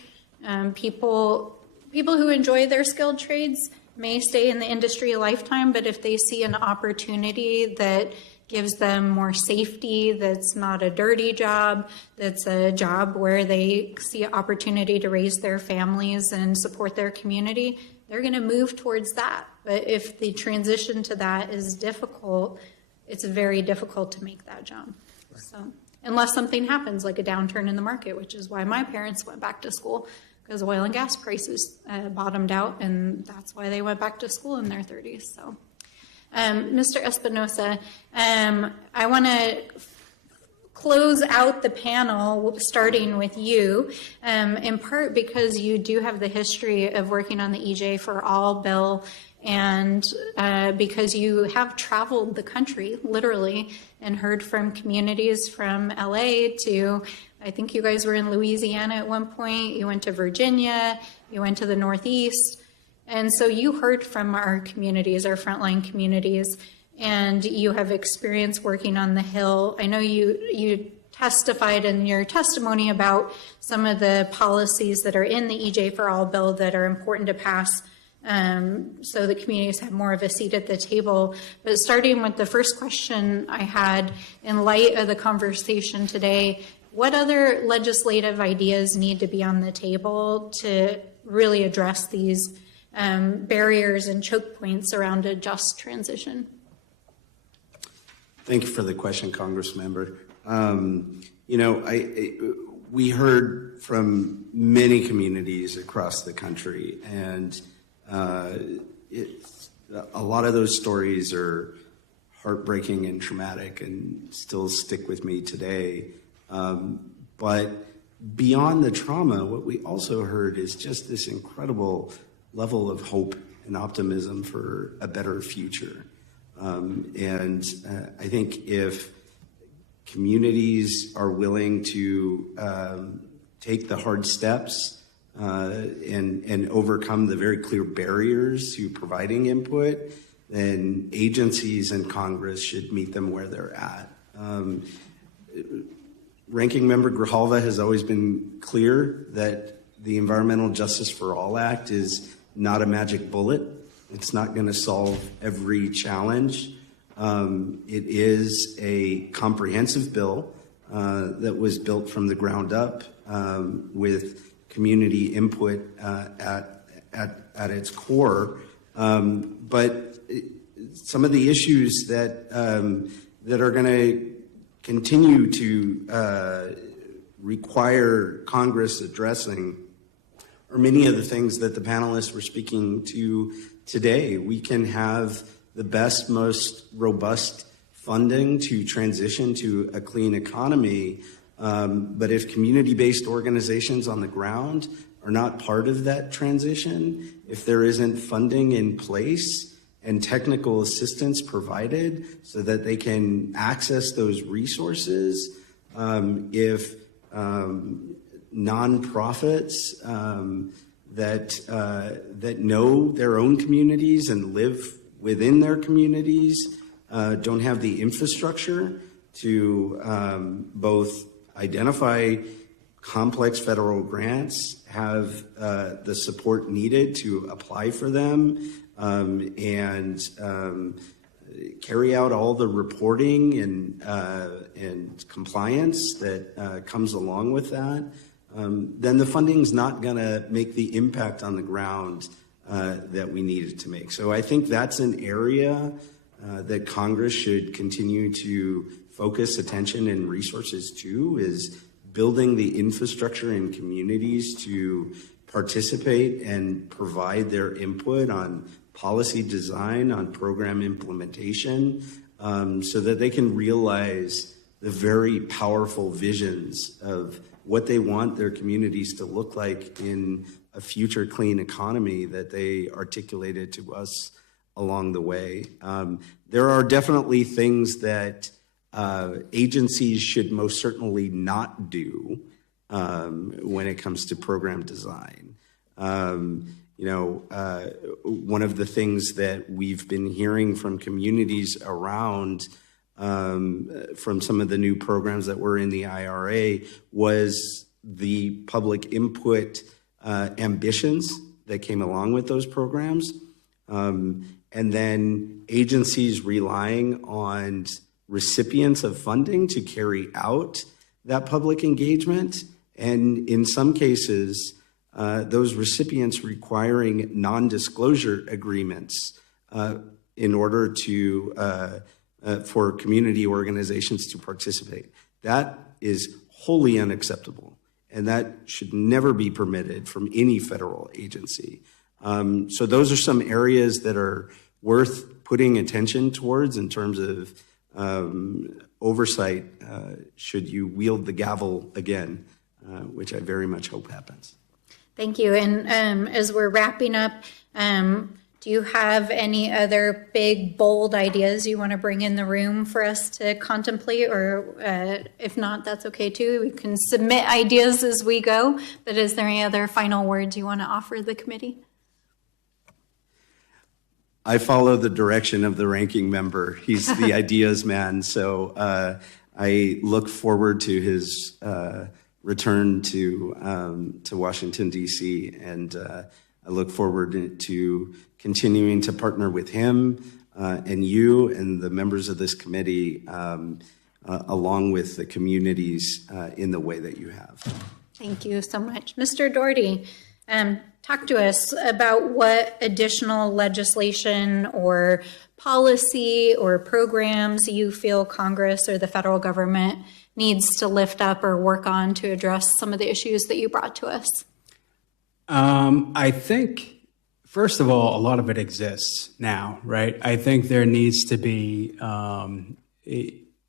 people who enjoy their skilled trades may stay in the industry a lifetime, but if they see an opportunity that gives them more safety, that's not a dirty job, that's a job where they see an opportunity to raise their families and support their community, they're going to move towards that. But if the transition to that is difficult, it's very difficult to make that jump. Right. So, unless something happens, like a downturn in the market, which is why my parents went back to school, because oil and gas prices bottomed out, and that's why they went back to school in their 30s. So, Mr. Espinosa, I want to close out the panel starting with you, in part because you do have the history of working on the EJ for All bill, and because you have traveled the country, literally, and heard from communities from LA to, I think you guys were in Louisiana at one point, you went to Virginia, you went to the Northeast, and so you heard from our communities, our frontline communities, and you have experience working on the Hill. I know you testified in your testimony about some of the policies that are in the EJ for All bill that are important to pass so the communities have more of a seat at the table. But starting with the first question I had, in light of the conversation today, what other legislative ideas need to be on the table to really address these barriers and choke points around a just transition? Thank you for the question, Congressmember. We heard from many communities across the country, and a lot of those stories are heartbreaking and traumatic and still stick with me today. But beyond the trauma, what we also heard is just this incredible level of hope and optimism for a better future. I think if communities are willing to take the hard steps and overcome the very clear barriers to providing input, then agencies and Congress should meet them where they're at. Ranking Member Grijalva has always been clear that the Environmental Justice for All Act is not a magic bullet. It's not going to solve every challenge. It is a comprehensive bill that was built from the ground up with community input at its core. But some of the issues that are going to continue to require Congress addressing are many of the things that the panelists were speaking to today. We can have the best, most robust funding to transition to a clean economy, but if community-based organizations on the ground are not part of that transition, if there isn't funding in place and technical assistance provided so that they can access those resources, if nonprofits that know their own communities and live within their communities don't have the infrastructure to both identify complex federal grants, have the support needed to apply for them, and carry out all the reporting and compliance that comes along with that, then the funding's not going to make the impact on the ground that we need it to make. So I think that's an area that Congress should continue to focus attention and resources to, is building the infrastructure in communities to participate and provide their input on policy design, on program implementation, so that they can realize the very powerful visions of what they want their communities to look like in a future clean economy that they articulated to us along the way. There are definitely things that agencies should most certainly not do when it comes to program design. One of the things that we've been hearing from communities around from some of the new programs that were in the IRA was the public input ambitions that came along with those programs, and then agencies relying on recipients of funding to carry out that public engagement, and in some cases, those recipients requiring non-disclosure agreements in order to for community organizations to participate. That is wholly unacceptable, and that should never be permitted from any federal agency. So those are some areas that are worth putting attention towards in terms of oversight should you wield the gavel again, which I very much hope happens. Thank you. And as we're wrapping up, do you have any other big, bold ideas you want to bring in the room for us to contemplate? Or if not, that's okay too. We can submit ideas as we go. But is there any other final words you want to offer the committee? I follow the direction of the ranking member. He's the ideas man. So I look forward to his return to Washington, D.C., and I look forward to continuing to partner with him and you and the members of this committee, along with the communities in the way that you have. Thank you so much. Mr. Doherty, talk to us about what additional legislation or policy or programs you feel Congress or the federal government needs to lift up or work on to address some of the issues that you brought to us. I think, first of all, a lot of it exists now, right? I think there needs to be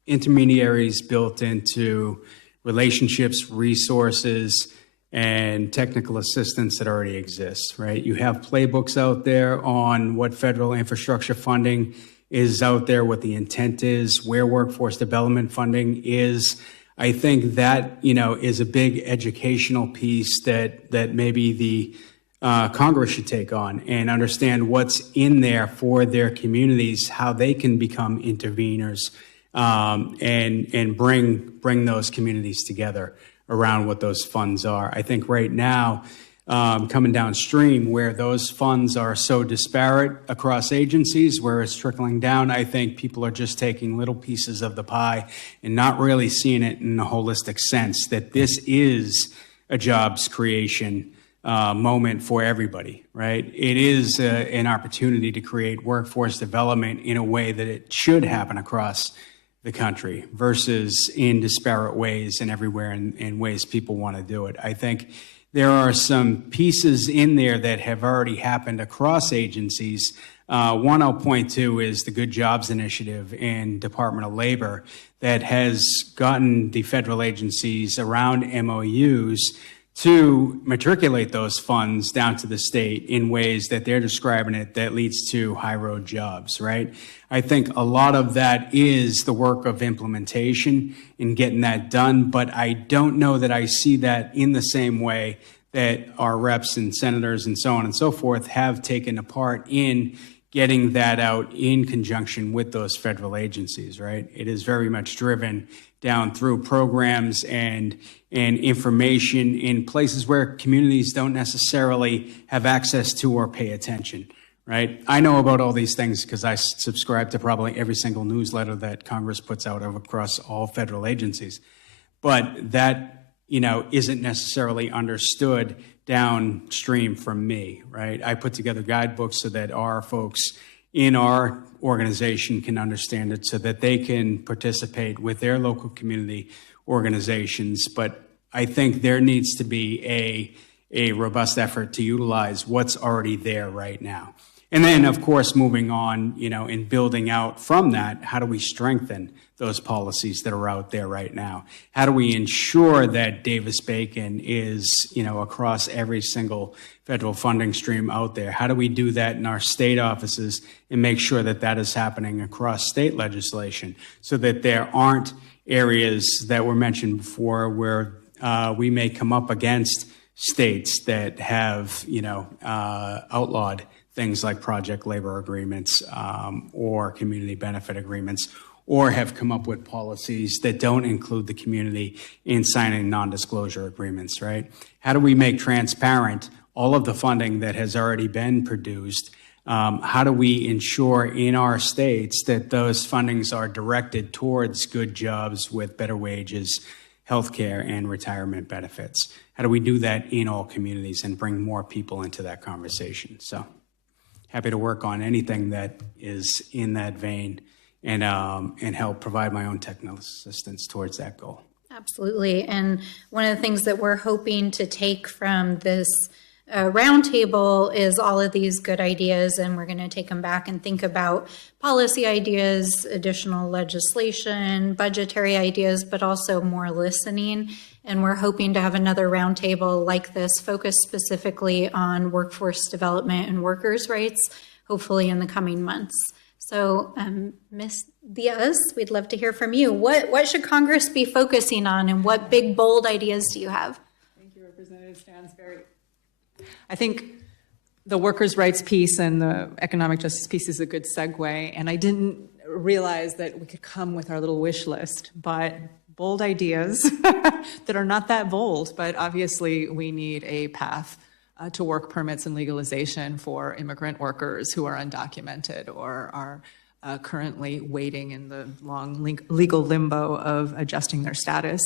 intermediaries built into relationships, resources, and technical assistance that already exists, right? You have playbooks out there on what federal infrastructure funding is out there, what the intent is, where workforce development funding is. I think that, is a big educational piece that maybe the Congress should take on and understand what's in there for their communities, how they can become interveners, and bring those communities together around what those funds are. I think right now, coming downstream, where those funds are so disparate across agencies, where it's trickling down, I think people are just taking little pieces of the pie and not really seeing it in a holistic sense, that this is a jobs creation moment for everybody, right? It is an opportunity to create workforce development in a way that it should happen across the country versus in disparate ways and everywhere in ways people want to do it. I think there are some pieces in there that have already happened across agencies. One I'll point to is the Good Jobs Initiative in Department of Labor that has gotten the federal agencies around MOUs to matriculate those funds down to the state in ways that they're describing it that leads to high road jobs, right? I think a lot of that is the work of implementation in getting that done, but I don't know that I see that in the same way that our reps and senators and so on and so forth have taken a part in getting that out in conjunction with those federal agencies, right? It is very much driven down through programs and information in places where communities don't necessarily have access to or pay attention, right? I know about all these things because I subscribe to probably every single newsletter that Congress puts out across all federal agencies. But that, isn't necessarily understood downstream from me, right? I put together guidebooks so that our folks in our organization can understand it so that they can participate with their local community organizations. But I think there needs to be a robust effort to utilize what's already there right now. And then, of course, moving on, in building out from that, how do we strengthen those policies that are out there right now? How do we ensure that Davis-Bacon is, across every single federal funding stream out there? How do we do that in our state offices and make sure that that is happening across state legislation so that there aren't areas that were mentioned before where we may come up against states that have, outlawed things like project labor agreements or community benefit agreements, or have come up with policies that don't include the community in signing non-disclosure agreements, right? How do we make transparent all of the funding that has already been produced? How do we ensure in our states that those fundings are directed towards good jobs with better wages, healthcare, and retirement benefits? How do we do that in all communities and bring more people into that conversation? So happy to work on anything that is in that vein and help provide my own technical assistance towards that goal. Absolutely. And one of the things that we're hoping to take from this roundtable is all of these good ideas, and we're going to take them back and think about policy ideas, additional legislation, budgetary ideas, but also more listening. And we're hoping to have another roundtable like this focused specifically on workforce development and workers' rights, hopefully in the coming months. So, Ms. Diaz, we'd love to hear from you. What should Congress be focusing on, and what big, bold ideas do you have? Thank you, Representative Stansbury. I think the workers' rights piece and the economic justice piece is a good segue, and I didn't realize that we could come with our little wish list, but bold ideas that are not that bold, but obviously we need a path to work permits and legalization for immigrant workers who are undocumented or are currently waiting in the long legal limbo of adjusting their status.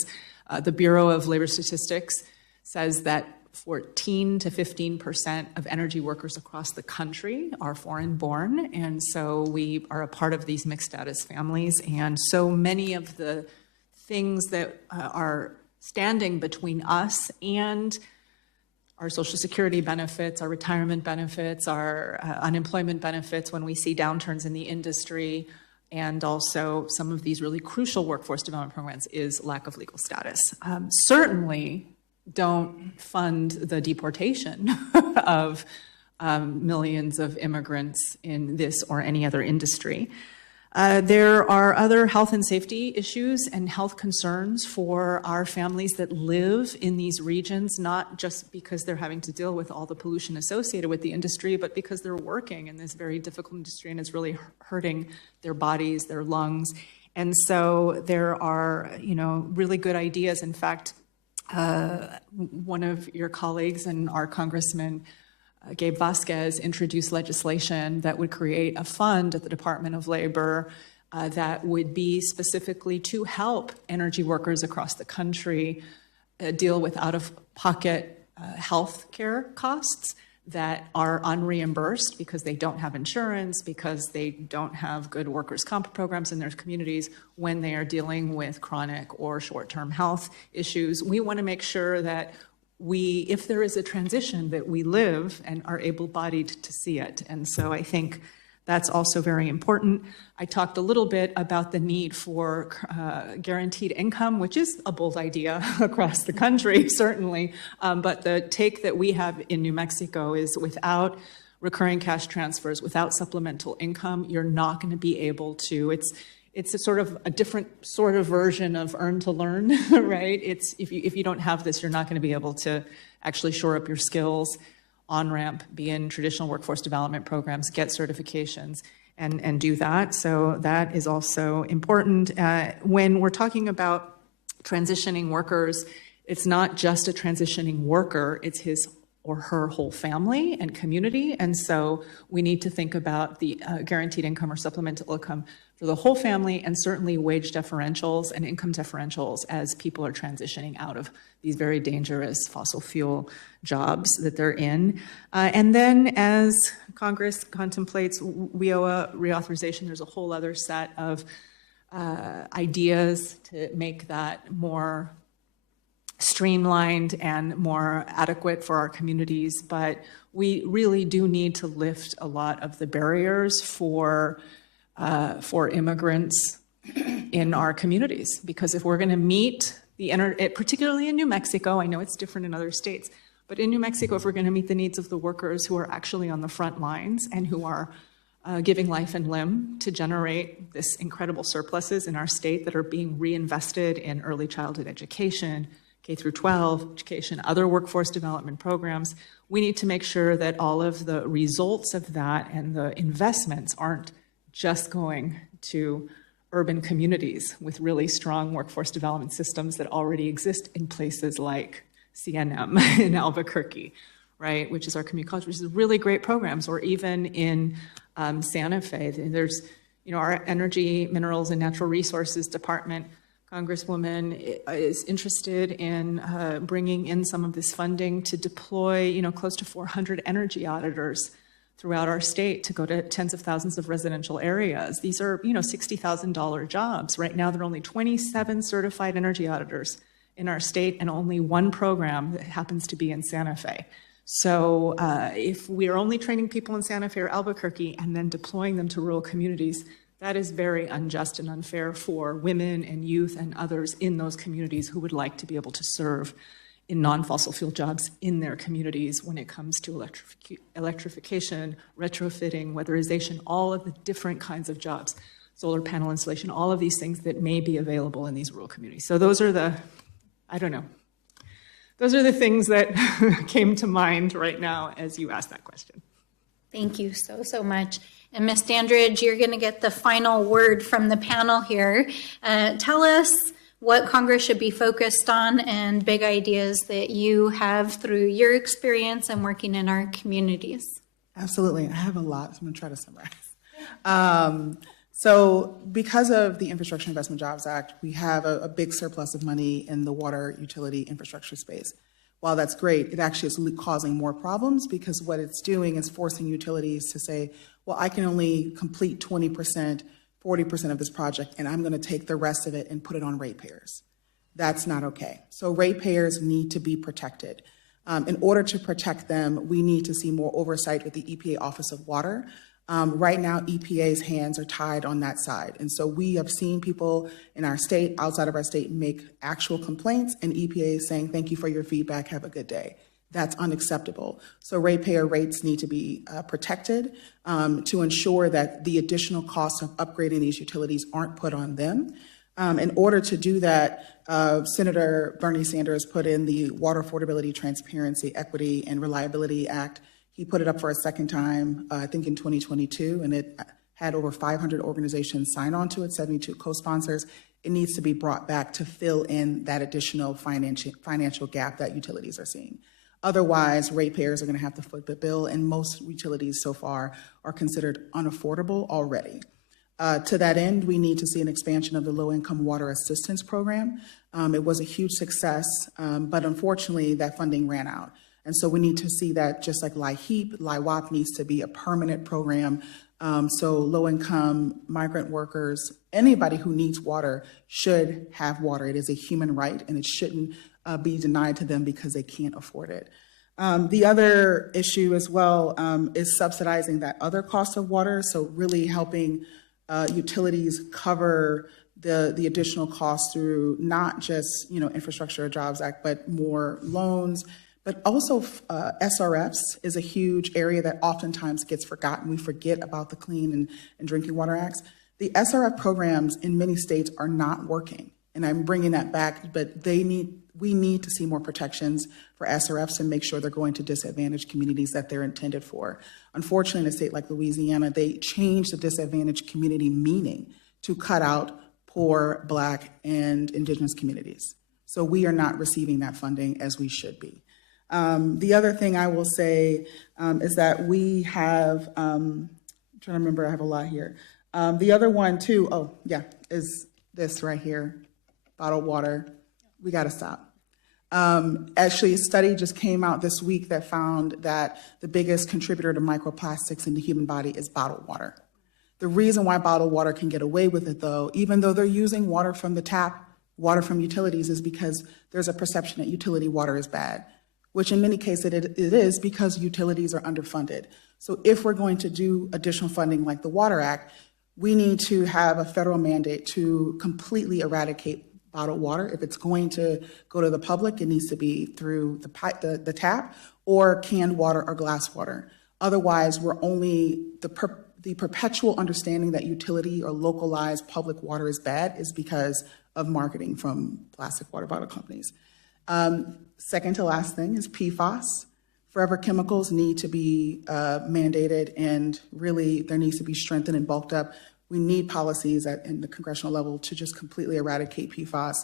The Bureau of Labor Statistics says that 14 to 15% of energy workers across the country are foreign-born, and so we are a part of these mixed status families, and so many of the things that are standing between us and our Social Security benefits, our retirement benefits, our unemployment benefits when we see downturns in the industry, and also some of these really crucial workforce development programs is lack of legal status. Certainly don't fund the deportation of millions of immigrants in this or any other industry. There are other health and safety issues and health concerns for our families that live in these regions, not just because they're having to deal with all the pollution associated with the industry, but because they're working in this very difficult industry and it's really hurting their bodies, their lungs. And so there are, really good ideas. In fact, one of your colleagues and our Congressman, Gabe Vasquez, introduced legislation that would create a fund at the Department of Labor that would be specifically to help energy workers across the country deal with out-of-pocket health care costs that are unreimbursed because they don't have insurance, because they don't have good workers' comp programs in their communities when they are dealing with chronic or short-term health issues. We want to make sure that if there is a transition, that we live and are able-bodied to see it. And so I think that's also very important. I talked a little bit about the need for guaranteed income, which is a bold idea across the country, certainly. But the take that we have in New Mexico is without recurring cash transfers, without supplemental income, you're not going to be able to. It's a sort of a different sort of version of earn to learn, right? If you don't have this, you're not going to be able to actually shore up your skills, on-ramp, be in traditional workforce development programs, get certifications, and do that. So that is also important. When we're talking about transitioning workers, it's not just a transitioning worker, it's his or her whole family and community. And so we need to think about the guaranteed income or supplemental income for the whole family, and certainly wage differentials and income differentials as people are transitioning out of these very dangerous fossil fuel jobs that they're in. And then as Congress contemplates WIOA reauthorization, there's a whole other set of ideas to make that more streamlined and more adequate for our communities. But we really do need to lift a lot of the barriers for immigrants in our communities, because if we're going to meet particularly in New Mexico, I know it's different in other states, but in New Mexico, if we're going to meet the needs of the workers who are actually on the front lines and who are giving life and limb to generate this incredible surpluses in our state that are being reinvested in early childhood education, K through 12 education, other workforce development programs, we need to make sure that all of the results of that and the investments aren't just going to urban communities with really strong workforce development systems that already exist in places like D-N.M in Albuquerque, right, which is our community college, which is really great programs, or even in Santa Fe. There's, our Energy, Minerals, and Natural Resources Department, Congresswoman is interested in bringing in some of this funding to deploy, close to 400 energy auditors throughout our state to go to tens of thousands of residential areas. These are, $60,000 jobs. Right now, there are only 27 certified energy auditors in our state and only one program that happens to be in Santa Fe. So if we are only training people in Santa Fe or Albuquerque and then deploying them to rural communities, that is very unjust and unfair for women and youth and others in those communities who would like to be able to serve in non-fossil fuel jobs in their communities when it comes to electrification, retrofitting, weatherization, all of the different kinds of jobs, solar panel installation, all of these things that may be available in these rural communities. So those are the, those are the things that came to mind right now as you asked that question. Thank you so much. And Ms. Dandridge, you're going to get the final word from the panel here. Tell us what Congress should be focused on and big ideas that you have through your experience and working in our communities. Absolutely. I have a lot, so I'm going to try to summarize. So because of the Infrastructure Investment Jobs Act, we have a big surplus of money in the water utility infrastructure space. While that's great, it actually is causing more problems because what it's doing is forcing utilities to say, well, I can only complete 20%, 40% of this project, and I'm going to take the rest of it and put it on ratepayers. That's not okay. So ratepayers need to be protected. In order to protect them, we need to see more oversight with the EPA Office of Water. Right now, EPA's hands are tied on that side. And so we have seen people in our state, outside of our state, make actual complaints, and EPA is saying, thank you for your feedback, have a good day. That's unacceptable. So ratepayer rates need to be protected to ensure that the additional costs of upgrading these utilities aren't put on them. In order to do that, Senator Bernie Sanders put in the Water Affordability, Transparency, Equity, and Reliability Act. He put it up for a second time, I think in 2022, and it had over 500 organizations sign on to it, 72 co-sponsors. It needs to be brought back to fill in that additional financial gap that utilities are seeing. Otherwise, ratepayers are going to have to foot the bill, and most utilities so far are considered unaffordable already. To that end, we need to see an expansion of the low-income water assistance program. It was a huge success, but unfortunately, that funding ran out. And so we need to see that, just like LIHEAP, LIWAP needs to be a permanent program. So low-income migrant workers, anybody who needs water should have water. It is a human right, and it shouldn't be denied to them because they can't afford it. The other issue as well is subsidizing that other cost of water, so really helping utilities cover the additional costs through not just Infrastructure Jobs Act, but more loans. But also SRFs is a huge area that oftentimes gets forgotten. We forget about the Clean and Drinking Water Acts. The SRF programs in many states are not working, and I'm bringing that back, but we need to see more protections for SRFs and make sure they're going to disadvantaged communities that they're intended for. Unfortunately, in a state like Louisiana, they changed the disadvantaged community meaning to cut out poor, Black, and Indigenous communities. So we are not receiving that funding as we should be. The other thing I will say is that we have, I'm trying to remember, I have a lot here. The other one too, is this right here, bottled water. We got to stop. Actually, a study just came out this week that found that the biggest contributor to microplastics in the human body is bottled water. The reason why bottled water can get away with it, though, even though they're using water from the tap, water from utilities, is because there's a perception that utility water is bad, which in many cases it is because utilities are underfunded. So if we're going to do additional funding like the Water Act, we need to have a federal mandate to completely eradicate bottled water. If it's going to go to the public, it needs to be through the tap or canned water or glass water. Otherwise, we're only the perpetual understanding that utility or localized public water is bad is because of marketing from plastic water bottle companies. Second to last thing is PFAS. Forever chemicals need to be mandated, and really there needs to be strengthened and bulked up. We need policies in the congressional level to just completely eradicate PFAS.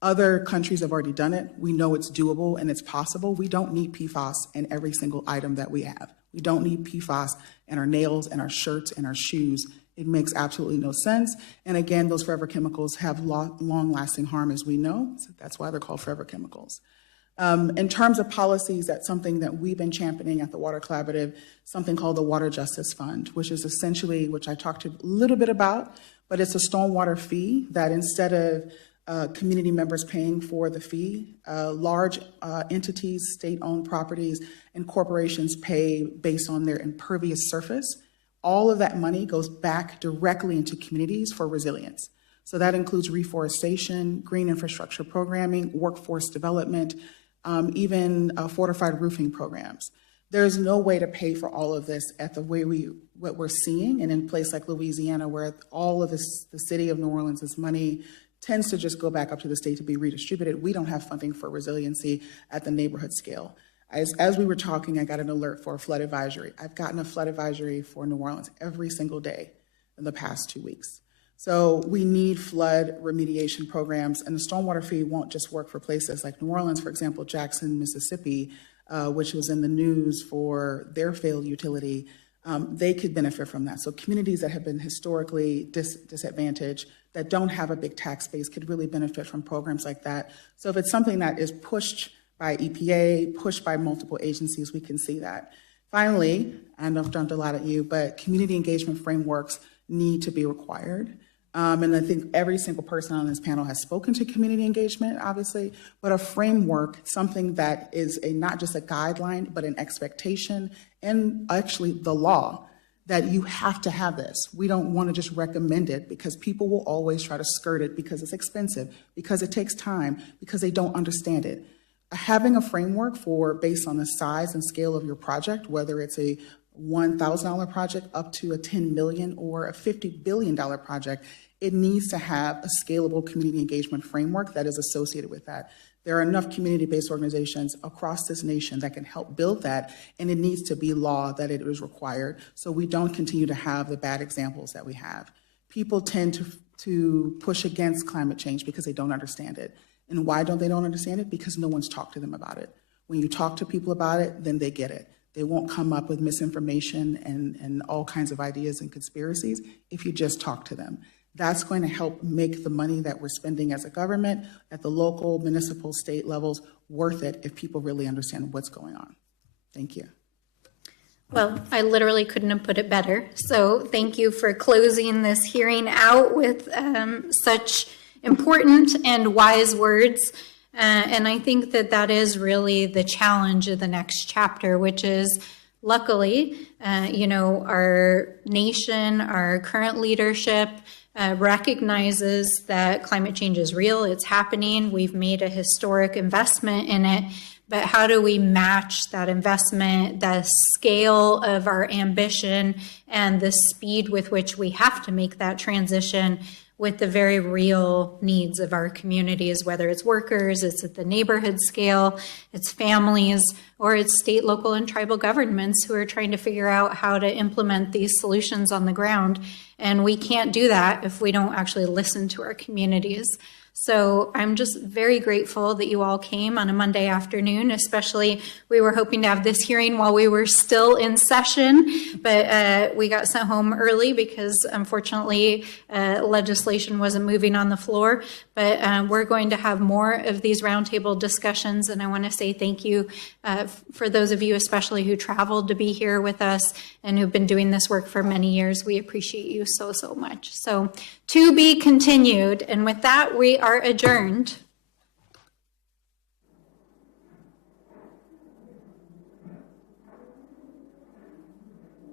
Other countries have already done it. We know it's doable and it's possible. We don't need PFAS in every single item that we have. We don't need PFAS in our nails and our shirts and our shoes. It makes absolutely no sense. And again, those forever chemicals have long-lasting harm, as we know. So that's why they're called forever chemicals. In terms of policies, that's something that we've been championing at the Water Collaborative, something called the Water Justice Fund, which is essentially, which I talked a little bit about, but it's a stormwater fee that instead of community members paying for the fee, large entities, state-owned properties, and corporations pay based on their impervious surface. All of that money goes back directly into communities for resilience. So that includes reforestation, green infrastructure programming, workforce development, even fortified roofing programs. There's no way to pay for all of this at the way what we're seeing, and in a place like Louisiana, where all of the city of New Orleans' money tends to just go back up to the state to be redistributed. We don't have funding for resiliency at the neighborhood scale. As we were talking, I got an alert for a flood advisory. I've gotten a flood advisory for New Orleans every single day in the past 2 weeks. So we need flood remediation programs, and the stormwater fee won't just work for places like New Orleans, for example, Jackson, Mississippi, which was in the news for their failed utility. They could benefit from that. So communities that have been historically disadvantaged, that don't have a big tax base, could really benefit from programs like that. So if it's something that is pushed by EPA, pushed by multiple agencies, we can see that. Finally, I know I've jumped a lot at you, but community engagement frameworks need to be required. And I think every single person on this panel has spoken to community engagement, obviously, but a framework, something that is not just a guideline, but an expectation, and actually the law, that you have to have this. We don't want to just recommend it, because people will always try to skirt it because it's expensive, because it takes time, because they don't understand it. Having a framework based on the size and scale of your project, whether it's a $1,000 project up to a $10 million or a $50 billion project, it needs to have a scalable community engagement framework that is associated with that. There are enough community-based organizations across this nation that can help build that, and it needs to be law that it is required, so we don't continue to have the bad examples that we have. People tend to push against climate change because they don't understand it. And why don't they understand it? Because no one's talked to them about it. When you talk to people about it, then they get it. They won't come up with misinformation and all kinds of ideas and conspiracies if you just talk to them. That's going to help make the money that we're spending as a government at the local, municipal, state levels worth it if people really understand what's going on. Thank you. Well, I literally couldn't have put it better. So thank you for closing this hearing out with such important and wise words. And I think that that is really the challenge of the next chapter, which is, luckily, our nation, our current leadership recognizes that climate change is real, it's happening, we've made a historic investment in it, but how do we match that investment, the scale of our ambition, and the speed with which we have to make that transition with the very real needs of our communities, whether it's workers, it's at the neighborhood scale, it's families, or it's state, local, and tribal governments who are trying to figure out how to implement these solutions on the ground. And we can't do that if we don't actually listen to our communities. So I'm just very grateful that you all came on a Monday afternoon, especially we were hoping to have this hearing while we were still in session, but we got sent home early because unfortunately legislation wasn't moving on the floor. But we're going to have more of these roundtable discussions, and I want to say thank you for those of you especially who traveled to be here with us and who've been doing this work for many years. We appreciate you so, so much. So to be continued, and with that, we are adjourned.